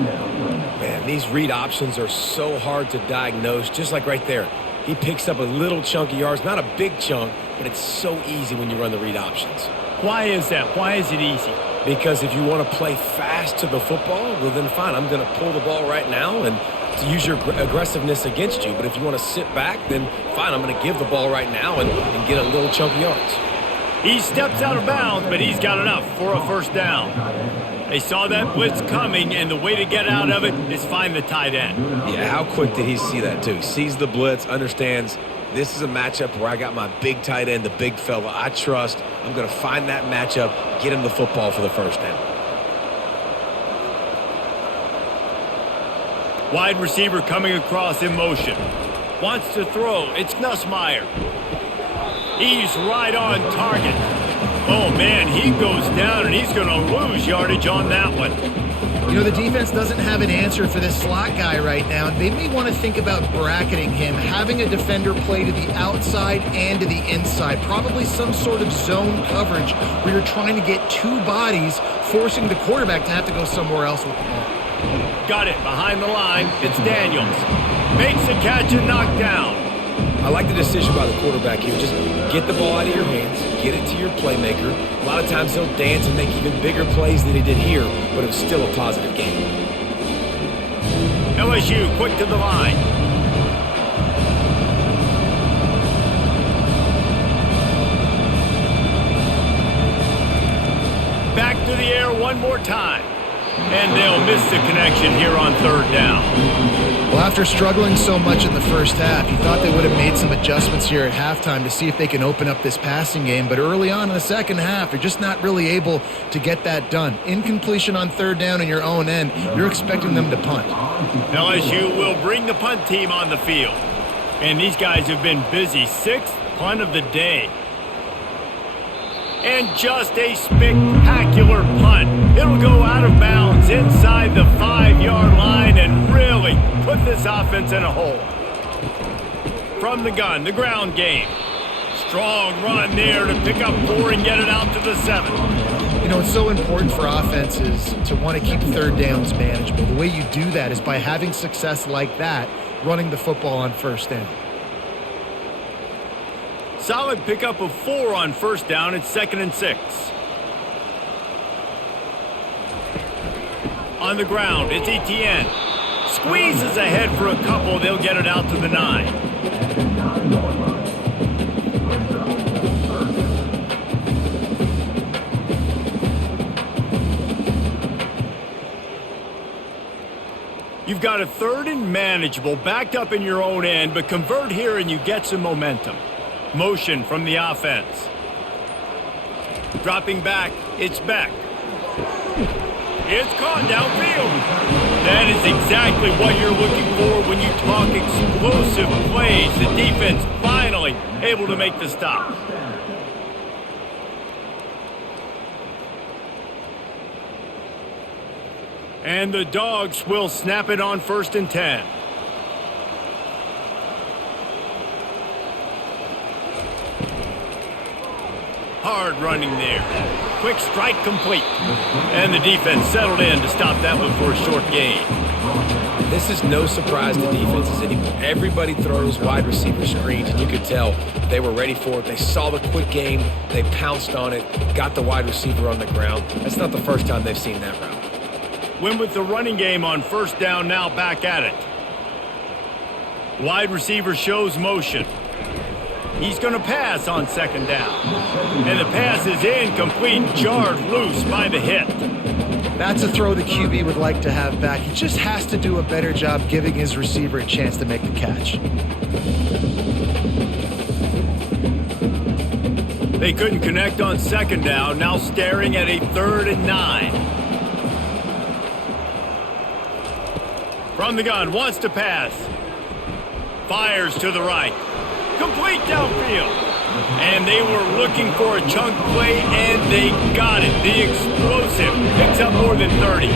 Man, these read options are so hard to diagnose, just like right there. He picks up a little chunk of yards, not a big chunk, but it's so easy when you run the read options. Why is that? Why is it easy? Because if you want to play fast to the football, well then fine, I'm going to pull the ball right now and to use your aggressiveness against you. But if you want to sit back, then fine, I'm going to give the ball right now and get a little chunk of yards. He steps out of bounds, but he's got enough for a first down. They saw that blitz coming, and the way to get out of it is find the tight end. Yeah, how quick did he see that, too? He sees the blitz, understands this is a matchup where I got my big tight end, the big fella I trust. I'm going to find that matchup, get him the football for the first down. Wide receiver coming across in motion. Wants to throw. It's Nussmeier. He's right on target. Oh, man, he goes down, and he's going to lose yardage on that one. You know, the defense doesn't have an answer for this slot guy right now. They may want to think about bracketing him, having a defender play to the outside and to the inside. Probably some sort of zone coverage where you're trying to get two bodies, forcing the quarterback to have to go somewhere else with the ball. Got it behind the line. It's Daniels. Makes the catch and knocked down. I like the decision by the quarterback here. Just get the ball out of your hands, get it to your playmaker. A lot of times he'll dance and make even bigger plays than he did here, but it was still a positive game. LSU quick to the line. Back to the air one more time. And they'll miss the connection here on third down. Well, after struggling so much in the first half, you thought they would have made some adjustments here at halftime to see if they can open up this passing game. But early on in the second half, they're just not really able to get that done. Incompletion on third down in your own end, you're expecting them to punt. LSU will bring the punt team on the field. And these guys have been busy. Sixth punt of the day. And just a spectacular punt. It'll go out of bounds inside the 5-yard line and really put this offense in a hole. From the gun, the ground game. Strong run there to pick up 4 and get it out to the 7. You know, it's so important for offenses to want to keep third downs manageable. The way you do that is by having success like that, running the football on first down. Solid pickup of 4 on first down. It's 2nd and 6. On the ground, it's Etienne. Squeezes ahead for a couple. They'll get it out to the 9. You've got a 3rd and manageable, backed up in your own end, but convert here and you get some momentum. Motion from the offense. Dropping back, it's Beck. It's caught downfield. That is exactly what you're looking for when you talk explosive plays. The defense finally able to make the stop. And the Dogs will snap it on 1st and 10. Hard running there. Quick strike complete. And the defense settled in to stop that one for a short gain. This is no surprise to defenses anymore. Everybody throws wide receiver screens, and you could tell they were ready for it. They saw the quick game. They pounced on it, got the wide receiver on the ground. That's not the first time they've seen that route. Win with the running game on first down, now back at it. Wide receiver shows motion. He's going to pass on second down. And the pass is incomplete, jarred loose by the hit. That's a throw the QB would like to have back. He just has to do a better job giving his receiver a chance to make the catch. They couldn't connect on second down, now staring at a 3rd and 9. From the gun, wants to pass. Fires to the right. Complete downfield. And they were looking for a chunk play, and they got it. The explosive picks up more than 30.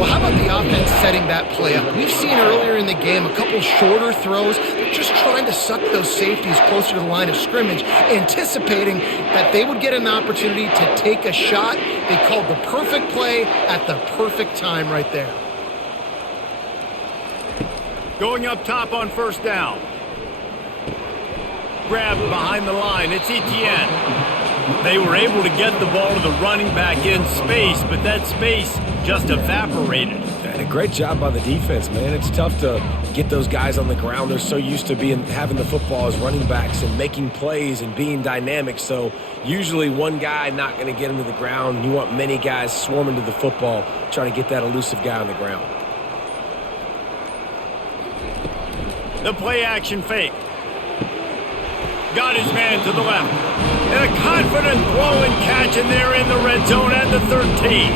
Well, how about the offense setting that play up? We've seen earlier in the game a couple shorter throws. They're just trying to suck those safeties closer to the line of scrimmage, anticipating that they would get an opportunity to take a shot. They called the perfect play at the perfect time right there. Going up top on first down. Grabbed behind the line. It's Etienne. They were able to get the ball to the running back in space, but that space just evaporated. And a great job by the defense, man. It's tough to get those guys on the ground. They're so used to having the football as running backs and making plays and being dynamic. So usually one guy not going to get him to the ground. You want many guys swarming to the football, trying to get that elusive guy on the ground. The play action fake. Got his man to the left. And a confident throw and catch, and they're in the red zone at the 13.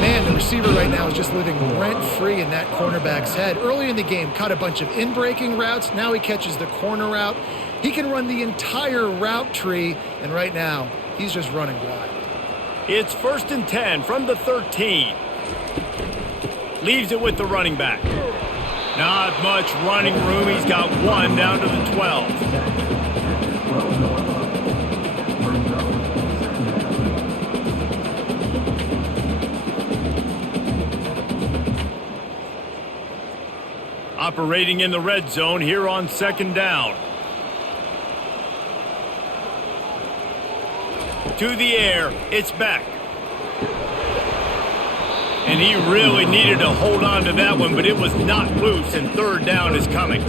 Man, the receiver right now is just living rent-free in that cornerback's head. Early in the game, caught a bunch of in-breaking routes. Now he catches the corner route. He can run the entire route tree, and right now, he's just running wild. It's 1st and 10 from the 13. Leaves it with the running back. Not much running room. He's got one down to the 12. Operating in the red zone here on second down. To the air, it's back. And he really needed to hold on to that one, but it was not loose, and 3rd down is coming.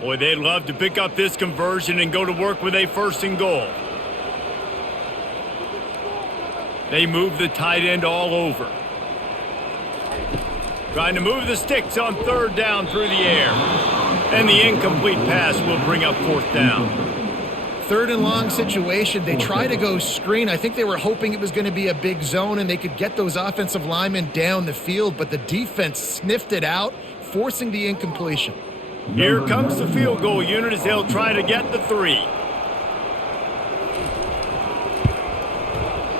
Boy, they'd love to pick up this conversion and go to work with a 1st and goal. They move the tight end all over. Trying to move the sticks on 3rd down through the air. And the incomplete pass will bring up 4th down. 3rd and long situation. They try to go screen. I think they were hoping it was going to be a big zone and they could get those offensive linemen down the field, but the defense sniffed it out, forcing the incompletion. Here comes the field goal unit as they'll try to get the 3.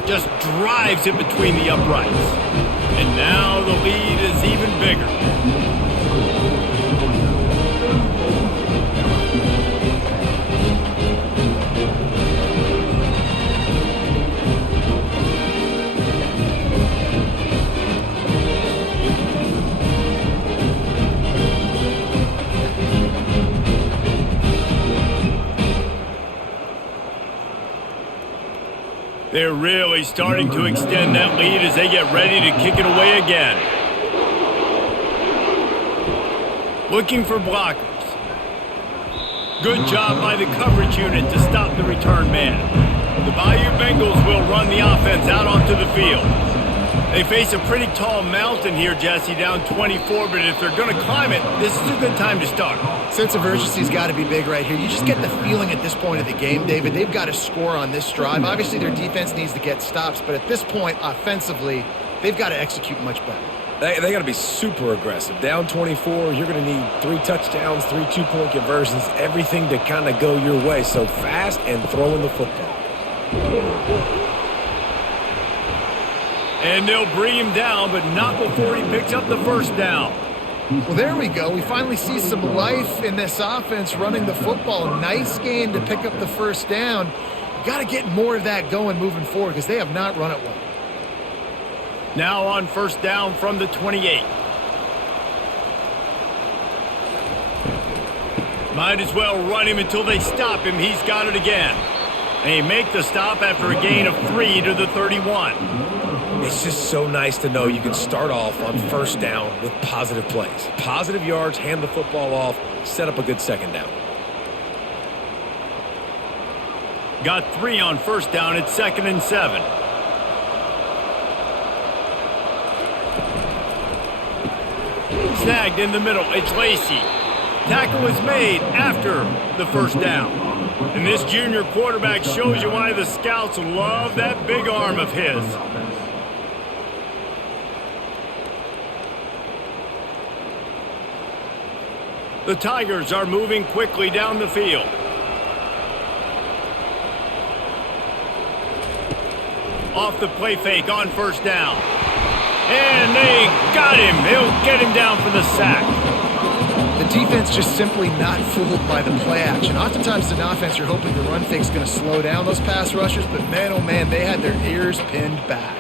Just drives it between the uprights. And now the lead is even bigger. They're really starting to extend that lead as they get ready to kick it away again. Looking for blockers. Good job by the coverage unit to stop the return man. The Bayou Bengals will run the offense out onto the field. They face a pretty tall mountain here, Jesse, down 24, but if they're going to climb it, this is a good time to start. Sense of urgency's got to be big right here. You just get the feeling at this point of the game, David, they've got to score on this drive. Obviously, their defense needs to get stops, but at this point, offensively, they've got to execute much better. They got to be super aggressive. Down 24, you're going to need 3 touchdowns, 3 two-point conversions, everything to kind of go your way. So fast and throwing the football. And they'll bring him down, but not before he picks up the 1st down. Well, there we go. We finally see some life in this offense running the football. Nice game to pick up the 1st down. Got to get more of that going moving forward because they have not run it well. Now on 1st down from the 28. Might as well run him until they stop him. He's got it again. They make the stop after a gain of 3 to the 31. It's just so nice to know you can start off on first down with positive plays. Positive yards, hand the football off, set up a good second down. Got 3 on first down at 2nd and 7. Snagged in the middle. It's Lacey. Tackle is made after the first down. And this junior quarterback shows you why the scouts love that big arm of his. The Tigers are moving quickly down the field. Off the play fake on first down. And they got him. They'll get him down for the sack. The defense just simply not fooled by the play action. Oftentimes in offense, you're hoping the run fake's going to slow down those pass rushers, but man, oh man, they had their ears pinned back.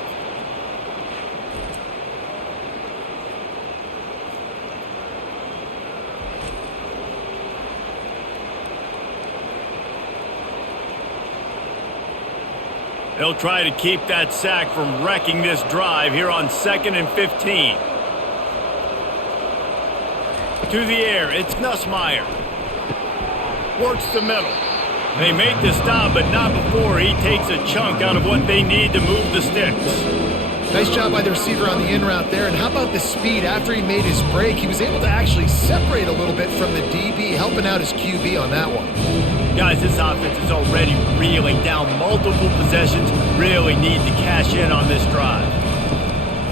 They'll try to keep that sack from wrecking this drive here on 2nd and 15. To the air, it's Nussmeier. Works the middle. They make the stop, but not before he takes a chunk out of what they need to move the sticks. Nice job by the receiver on the in route there. And how about the speed? After he made his break, he was able to actually separate a little bit from the DB, helping out his QB on that one. Guys, this offense is already reeling down multiple possessions. Really need to cash in on this drive.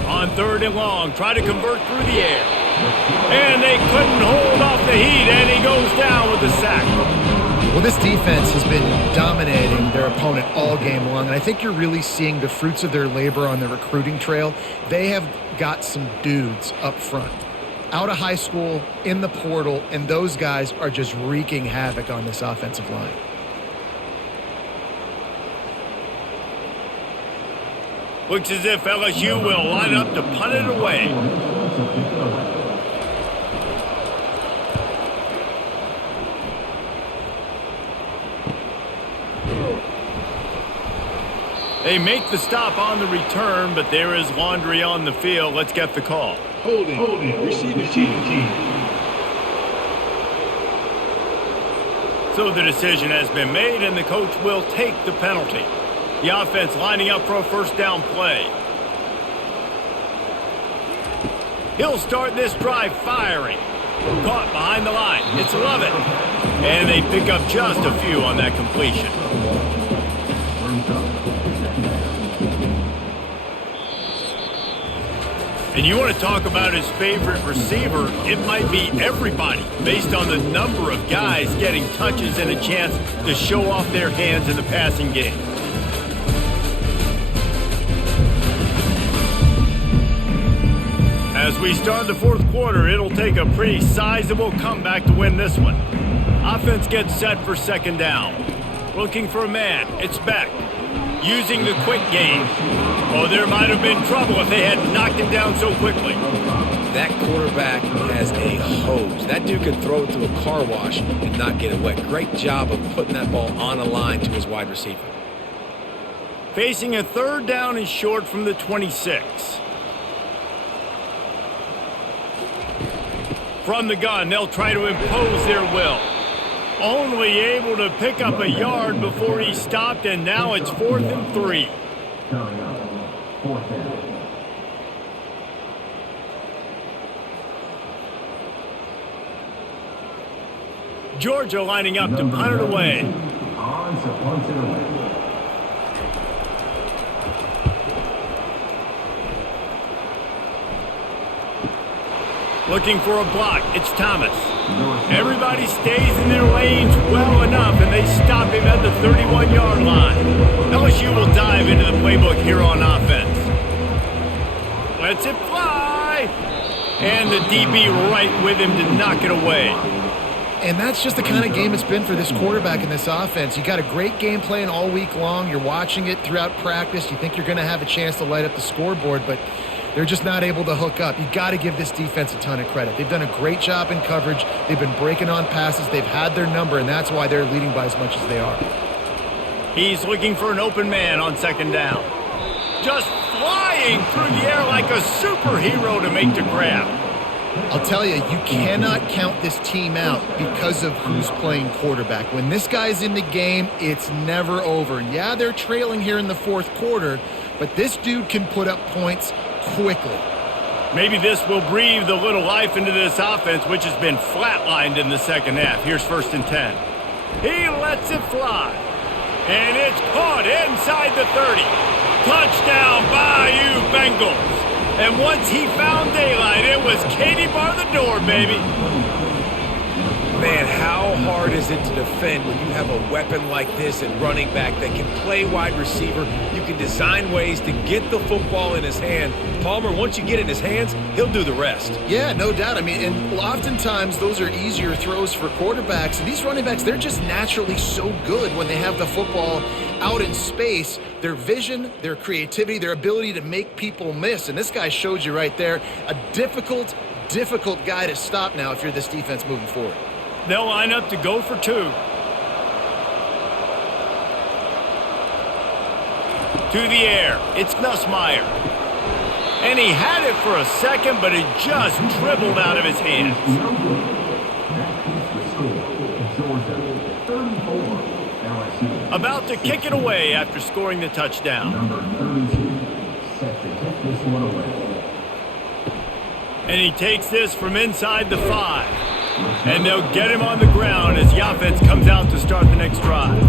On 3rd and long, try to convert through the air. And they couldn't hold off the heat, and he goes down with the sack. Well, this defense has been dominating their opponent all game long, and I think you're really seeing the fruits of their labor on the recruiting trail. They have got some dudes up front, out of high school, in the portal, and those guys are just wreaking havoc on this offensive line. Looks as if LSU will line up to punt it away. They make the stop on the return, but there is laundry on the field. Let's get the call. Holding, receiver team. So the decision has been made, and the coach will take the penalty. The offense lining up for a first down play. He'll start this drive firing. Caught behind the line. It's Lovett. And they pick up just a few on that completion. And you want to talk about his favorite receiver, it might be everybody based on the number of guys getting touches and a chance to show off their hands in the passing game. As we start the 4th quarter, it'll take a pretty sizable comeback to win this one. Offense gets set for 2nd down. Looking for a man, it's Beck. Using the quick game. Oh, there might have been trouble if they had knocked him down so quickly. That quarterback has a hose. That dude could throw it through a car wash and not get it wet. Great job of putting that ball on a line to his wide receiver. Facing a 3rd down and short from the 26. From the gun, they'll try to impose their will. Only able to pick up a yard before he stopped, and now it's 4th and 3. Georgia lining up to punt it away. Looking for a block. It's Thomas. Everybody stays in their lanes well enough, and they stop him at the 31-yard line. LSU will dive into the playbook here on offense. Lets it fly. And the DB right with him to knock it away. And that's just the kind of game it's been for this quarterback in this offense. You got a great game plan all week long. You're watching it throughout practice. You think you're going to have a chance to light up the scoreboard, but they're just not able to hook up. You got to give this defense a ton of credit. They've done a great job in coverage. They've been breaking on passes. They've had their number, and that's why they're leading by as much as they are. He's looking for an open man on second down. Just flying through the air like a superhero to make the grab. I'll tell you, you cannot count this team out because of who's playing quarterback. When this guy's in the game, it's never over. Yeah, they're trailing here in the fourth quarter, but this dude can put up points quickly. Maybe this will breathe a little life into this offense, which has been flatlined in the second half. Here's 1st and 10. He lets it fly. And it's caught inside the 30. Touchdown, Bayou Bengals. And once he found daylight, it was Katie bar the door, baby. Man, how hard is it to defend when you have a weapon like this at running back that can play wide receiver? You can design ways to get the football in his hand. Palmer, once you get it in his hands, he'll do the rest. Yeah, no doubt. I mean, and oftentimes those are easier throws for quarterbacks. And these running backs, they're just naturally so good when they have the football out in space. Their vision, their creativity, their ability to make people miss. And this guy showed you right there, a difficult guy to stop now if you're this defense moving forward. They'll line up to go for 2. To the air, it's Nussmeier. And he had it for a second, but it just dribbled out of his hands. About to kick it away after scoring the touchdown. And he takes this from inside the 5. And they'll get him on the ground as the offense comes out to start the next drive.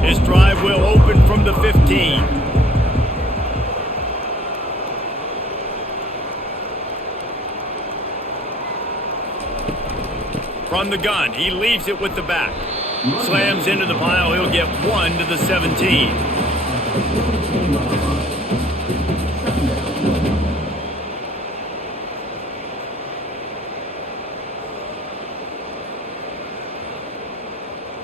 This drive will open from the 15. From the gun, he leaves it with the back. Slams into the pile, he'll get 1 to the 17.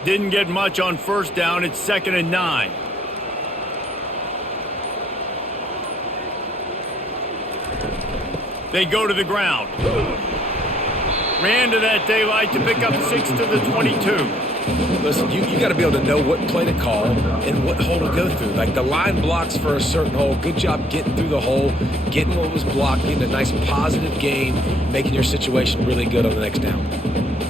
Didn't get much on 1st down. It's 2nd and 9. They go to the ground. Ran to that daylight to pick up 6 to the 22. Listen, you got to be able to know what play to call and what hole to go through. Like the line blocks for a certain hole. Good job getting through the hole, getting what was blocked, getting a nice positive gain, making your situation really good on the next down.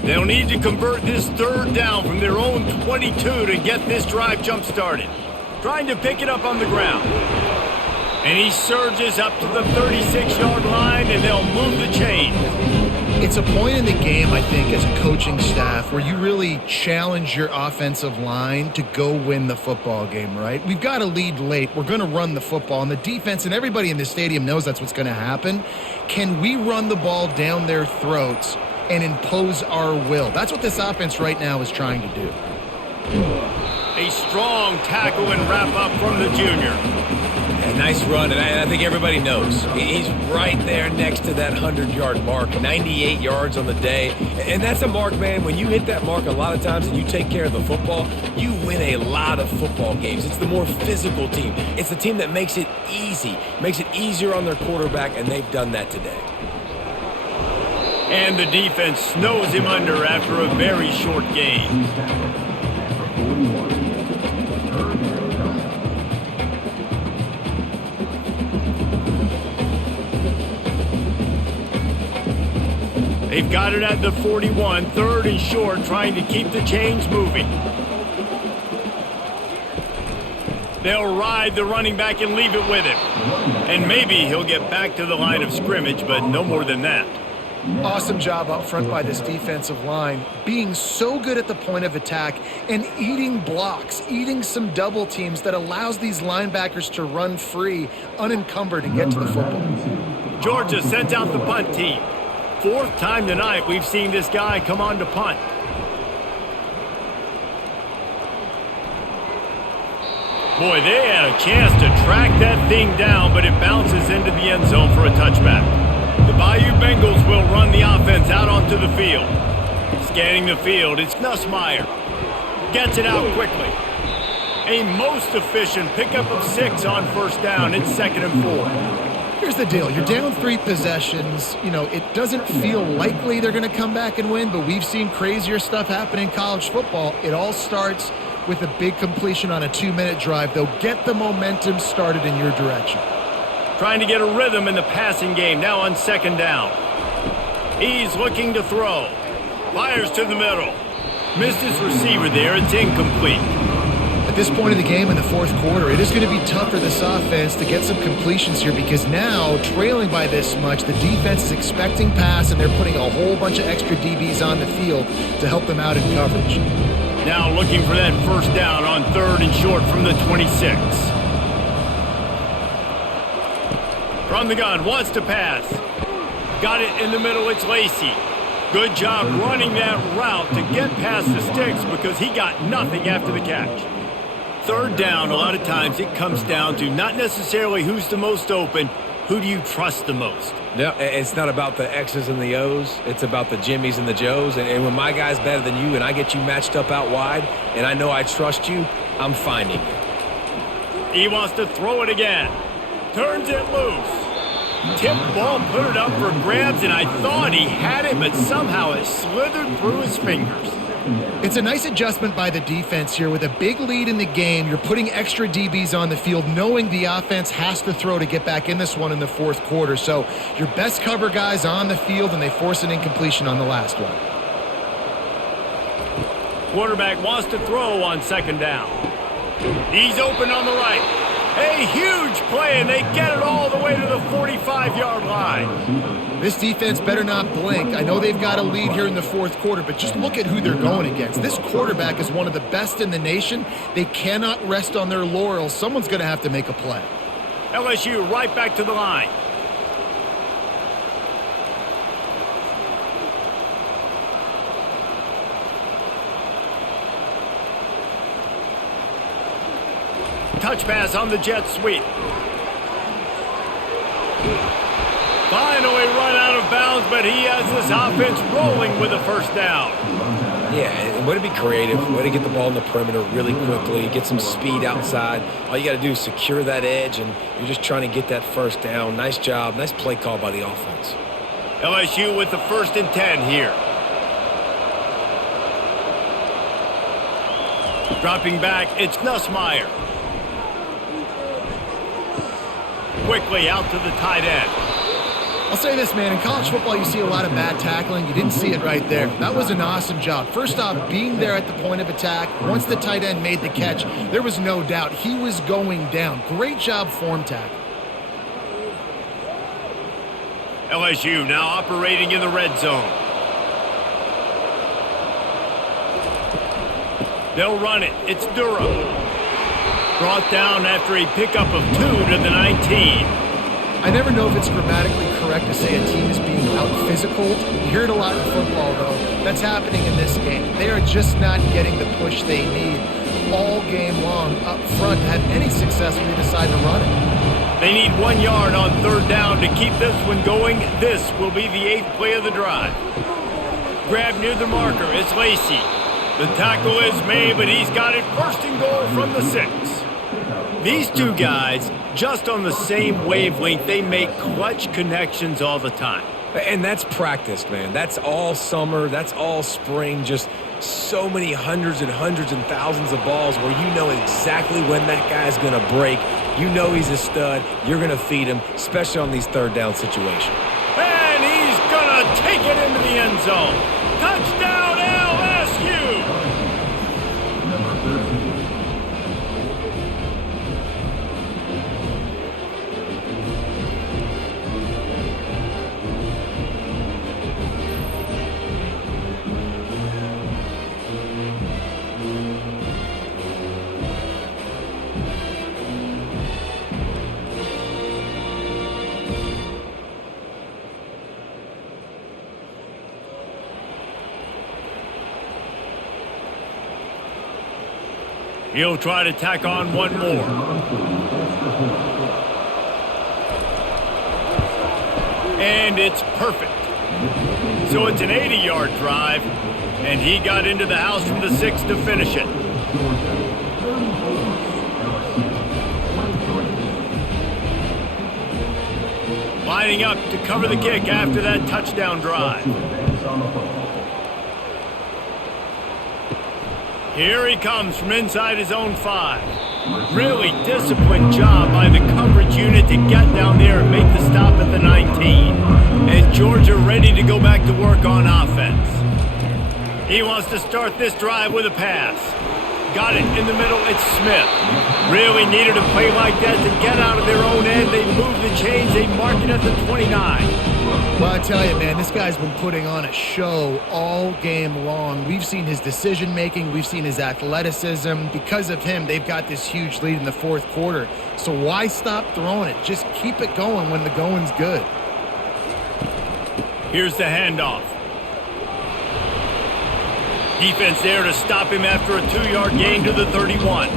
They'll need to convert this 3rd down from their own 22 to get this drive jump-started. Trying to pick it up on the ground. And he surges up to the 36-yard line, and they'll move the chain. It's a point in the game, I think, as a coaching staff where you really challenge your offensive line to go win the football game, right? We've got to lead late. We're going to run the football. And the defense and everybody in the stadium knows that's what's going to happen. Can we run the ball down their throats and impose our will? That's what this offense right now is trying to do. A strong tackle and wrap up from the junior. A nice run, and I think everybody knows. He's right there next to that 100-yard mark, 98 yards on the day. And that's a mark, man. When you hit that mark a lot of times and you take care of the football, you win a lot of football games. It's the more physical team. It's the team that makes it easy, makes it easier on their quarterback, and they've done that today. And the defense snows him under after a very short gain. They've got it at the 41, 3rd and short, trying to keep the chains moving. They'll ride the running back and leave it with him. And maybe he'll get back to the line of scrimmage, but no more than that. Awesome job up front by this defensive line, being so good at the point of attack and eating blocks, eating some double teams that allows these linebackers to run free, unencumbered, and get to the football. Georgia sends out the punt team. 4th time tonight we've seen this guy come on to punt. Boy, they had a chance to track that thing down, but it bounces into the end zone for a touchback. The Bayou Bengals will run the offense out onto the field. Scanning the field, it's Nussmeier. Gets it out quickly. A most efficient pickup of 6 on 1st down. It's 2nd and 4. Here's the deal. You're down 3 possessions. You know, it doesn't feel likely they're going to come back and win, but we've seen crazier stuff happen in college football. It all starts with a big completion on a 2-minute drive. They'll get the momentum started in your direction. Trying to get a rhythm in the passing game now on second down. He's looking to throw. Fires to the middle. Missed his receiver there. It's incomplete. At this point of the game in the fourth quarter, it is going to be tough for this offense to get some completions here because now, trailing by this much, the defense is expecting pass, and they're putting a whole bunch of extra DBs on the field to help them out in coverage. Now looking for that first down on 3rd and short from the 26. From the gun, wants to pass. Got it in the middle, it's Lacey. Good job running that route to get past the sticks because he got nothing after the catch. 3rd down, a lot of times it comes down to not necessarily who's the most open, who do you trust the most? Yeah, it's not about the X's and the O's. It's about the Jimmies and the Joes. And when my guy's better than you and I get you matched up out wide and I know I trust you, I'm finding you. He wants to throw it again. Turns it loose. Tip ball, put it up for grabs, and I thought he had it, but somehow it slithered through his fingers. It's a nice adjustment by the defense here. With a big lead in the game, you're putting extra DBs on the field, knowing the offense has to throw to get back in this one in the fourth quarter. So your best cover guys on the field, and they force an incompletion on the last one. Quarterback wants to throw on second down. He's open on the right. A huge play, and they get it all the way to the 45-yard line. This defense better not blink. I know they've got a lead here in the fourth quarter, but just look at who they're going against. This quarterback is one of the best in the nation. They cannot rest on their laurels. Someone's going to have to make a play. LSU right back to the line. Touch pass on the jet sweep. Finally run out of bounds, but he has this offense rolling with a first down. Yeah, and way to be creative, way to get the ball in the perimeter really quickly, get some speed outside. All you got to do is secure that edge, and you're just trying to get that first down. Nice job, nice play call by the offense. LSU with the 1st and 10 here. Dropping back, it's Nussmeier. Quickly out to the tight end. I'll say this, man. In college football, you see a lot of bad tackling. You didn't see it right there. That was an awesome job. First off, being there at the point of attack. Once the tight end made the catch, there was no doubt he was going down. Great job form tackle. LSU now operating in the red zone. They'll run it. It's Durham. Brought down after a pickup of 2 to the 19. I never know if it's grammatically correct to say a team is being out-physical. You hear it a lot in football, though. That's happening in this game. They are just not getting the push they need all game long up front to have any success when they decide to run it. They need 1 yard on 3rd down to keep this one going. This will be the 8th play of the drive. Grab near the marker. It's Lacey. The tackle is made, but he's got it 1st and goal from the 6. These two guys, just on the same wavelength, they make clutch connections all the time. And that's practice, man. That's all summer. That's all spring. Just so many hundreds and thousands of balls where you know exactly when that guy's going to break. You know he's a stud. You're going to feed him, especially on these 3rd down situations. And he's going to take it into the end zone. Touchdown, LSU! He'll try to tack on one more. And it's perfect. So it's an 80-yard drive, and he got into the house from the 6 to finish it. Lining up to cover the kick after that touchdown drive. Here he comes from inside his own 5. Really disciplined job by the coverage unit to get down there and make the stop at the 19. And Georgia ready to go back to work on offense. He wants to start this drive with a pass. Got it in the middle, it's Smith. Really needed a play like that to get out of their own end. They move the chains, they mark it at the 29. Well, I tell you, man, this guy's been putting on a show all game long. We've seen his decision-making. We've seen his athleticism. Because of him, they've got this huge lead in the fourth quarter. So why stop throwing it? Just keep it going when the going's good. Here's the handoff. Defense there to stop him after a 2-yard gain to the 31.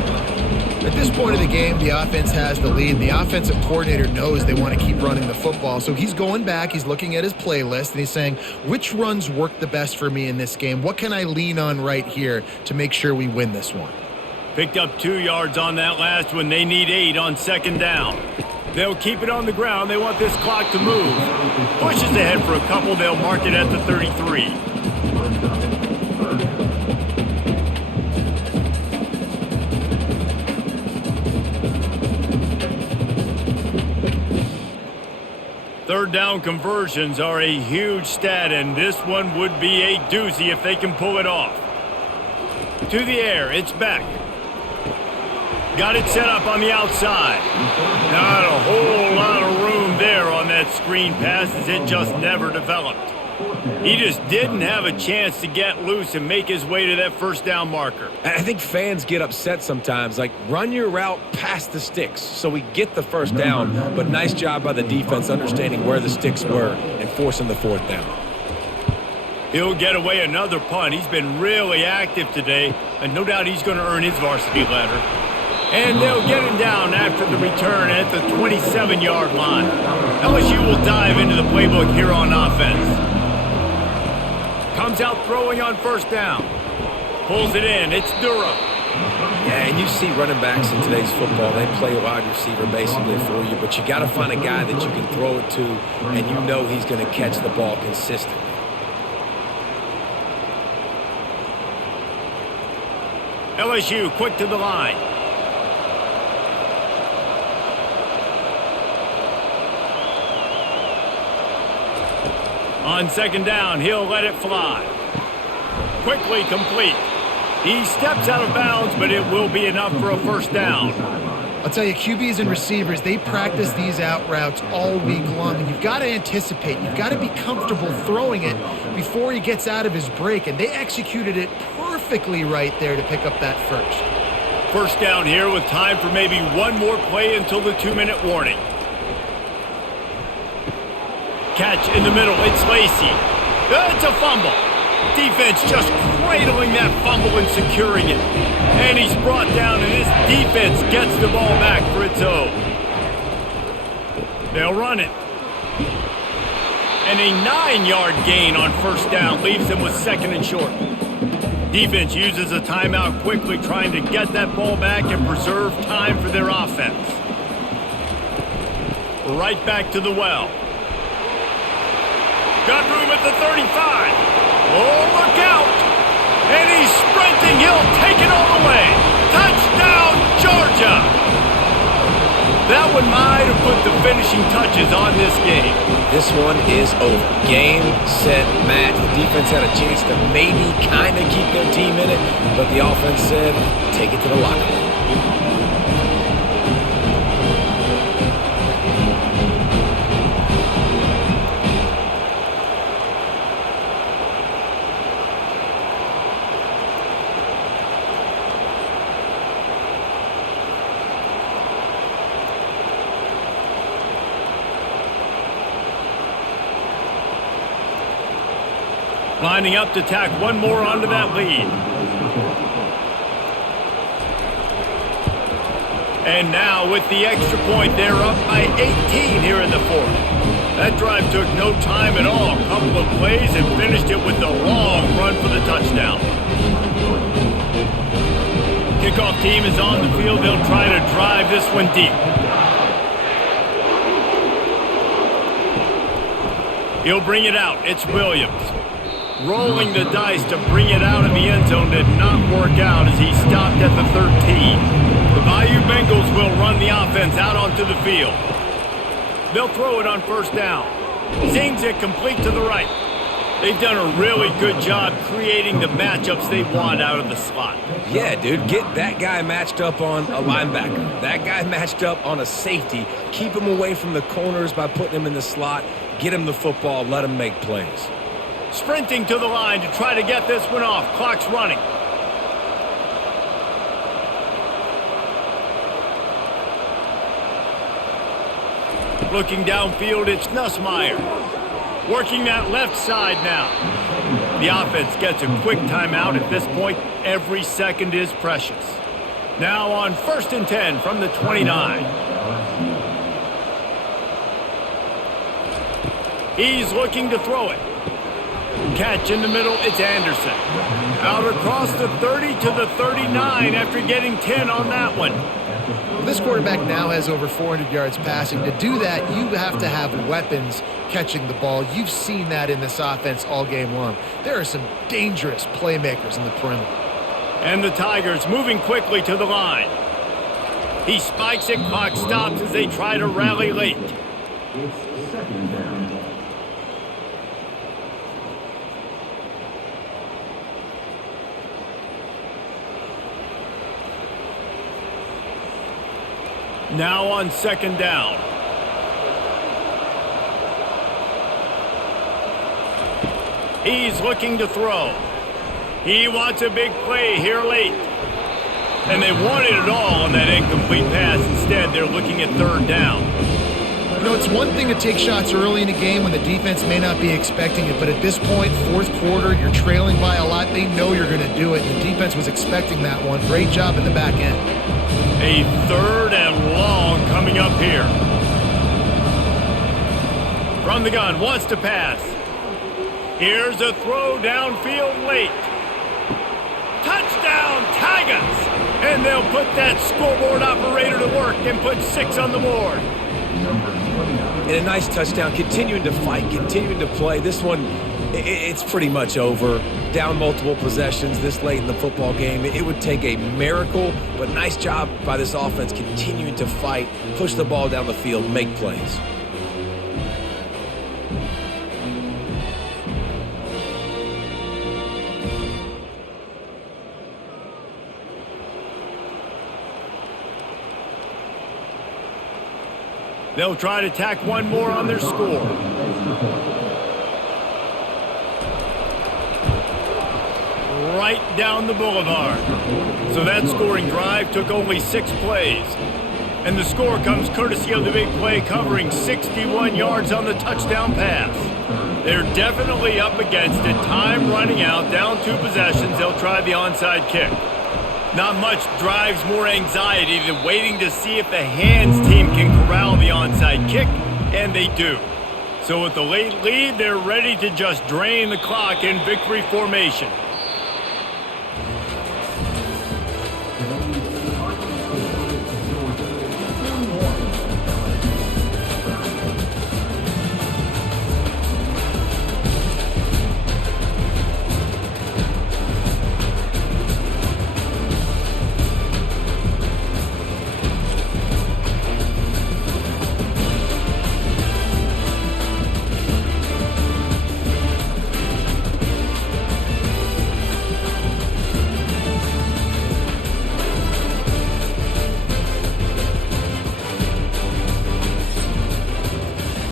At this point of the game, the offense has the lead. The offensive coordinator knows they want to keep running the football. So he's going back, he's looking at his playlist, and he's saying, which runs work the best for me in this game? What can I lean on right here to make sure we win this one? Picked up 2 yards on that last one. They need 8 on second down. They'll keep it on the ground. They want this clock to move. Pushes ahead for a couple. They'll mark it at the 33. Third down conversions are a huge stat, and this one would be a doozy if they can pull it off. To the air, it's back. Got it set up on the outside. Not a whole lot of room there on that screen pass as it just never developed. He just didn't have a chance to get loose and make his way to that first down marker. I think fans get upset sometimes, like run your route past the sticks so we get the first down, but nice job by the defense understanding where the sticks were and forcing the fourth down. He'll get away another punt. He's been really active today, and no doubt he's going to earn his varsity letter. And they'll get him down after the return at the 27-yard line. LSU will dive into the playbook here on offense. Comes out throwing on first down. Pulls it in. It's Durham. Yeah, and you see running backs in today's football, they play wide receiver basically for you, but you got to find a guy that you can throw it to, and you know he's going to catch the ball consistently. LSU quick to the line. On second down, he'll let it fly. Quickly complete. He steps out of bounds, but it will be enough for a first down. I'll tell you, QBs and receivers, they practice these out routes all week long, and you've got to anticipate. You've got to be comfortable throwing it before he gets out of his break, and they executed it perfectly right there to pick up that first. First down here with time for maybe one more play until the 2-minute warning. Catch in the middle, it's Lacey. It's a fumble. Defense just cradling that fumble and securing it. And he's brought down, and this defense gets the ball back for its own. They'll run it. And a 9-yard gain on first down leaves them with second and short. Defense uses a timeout quickly, trying to get that ball back and preserve time for their offense. Right back to the well. Got room at the 35. Oh, look out. And he's sprinting. He'll take it all the way. Touchdown, Georgia. That one might have put the finishing touches on this game. This one is over. Game, set, match. The defense had a chance to maybe kind of keep their team in it, but the offense said, take it to the locker room. Lining up to tack one more onto that lead. And now with the extra point, they're up by 18 here in the fourth. That drive took no time at all. A couple of plays and finished it with a long run for the touchdown. Kickoff team is on the field. They'll try to drive this one deep. He'll bring it out. It's Williams. Rolling the dice to bring it out in the end zone did not work out as he stopped at the 13. The Bayou Bengals will run the offense out onto the field. They'll throw it on first down. Zings it complete to the right. They've done a really good job creating the matchups they want out of the slot. Yeah, dude, get that guy matched up on a linebacker. That guy matched up on a safety. Keep him away from the corners by putting him in the slot. Get him the football. Let him make plays. Sprinting to the line to try to get this one off. Clock's running. Looking downfield, it's Nussmeier. Working that left side now. The offense gets a quick timeout. At this point, every second is precious. Now on 1st and 10 from the 29. He's looking to throw it. Catch in the middle, it's Anderson. Out across the 30 to the 39 after getting 10 on that one. This quarterback now has over 400 yards passing. To do that, you have to have weapons catching the ball. You've seen that in this offense all game long. There are some dangerous playmakers in the perimeter. And the Tigers moving quickly to the line. He spikes it, clock stops as they try to rally late. It's second down. Now on 2nd down. He's looking to throw. He wants a big play here late. And they wanted it all on that incomplete pass. Instead, they're looking at 3rd down. You know, it's one thing to take shots early in a game when the defense may not be expecting it, but at this point, 4th quarter, you're trailing by a lot. They know you're going to do it. The defense was expecting that one. Great job in the back end. A 3rd and long coming up here. From the gun, wants to pass. Here's a throw downfield late. Touchdown, Tigers! And they'll put that scoreboard operator to work and put 6 on the board. And a nice touchdown, continuing to fight, continuing to play. This one, it's pretty much over. Down multiple possessions this late in the football game. It would take a miracle, but nice job by this offense continuing to fight, push the ball down the field, make plays. They'll try to tack one more on their score. Right down the boulevard. So that scoring drive took only 6 plays. And the score comes courtesy of the big play covering 61 yards on the touchdown pass. They're definitely up against it. Time running out, down 2 possessions. They'll try the onside kick. Not much drives more anxiety than waiting to see if the hands team can corral the onside kick, and they do. So with the late lead, they're ready to just drain the clock in victory formation.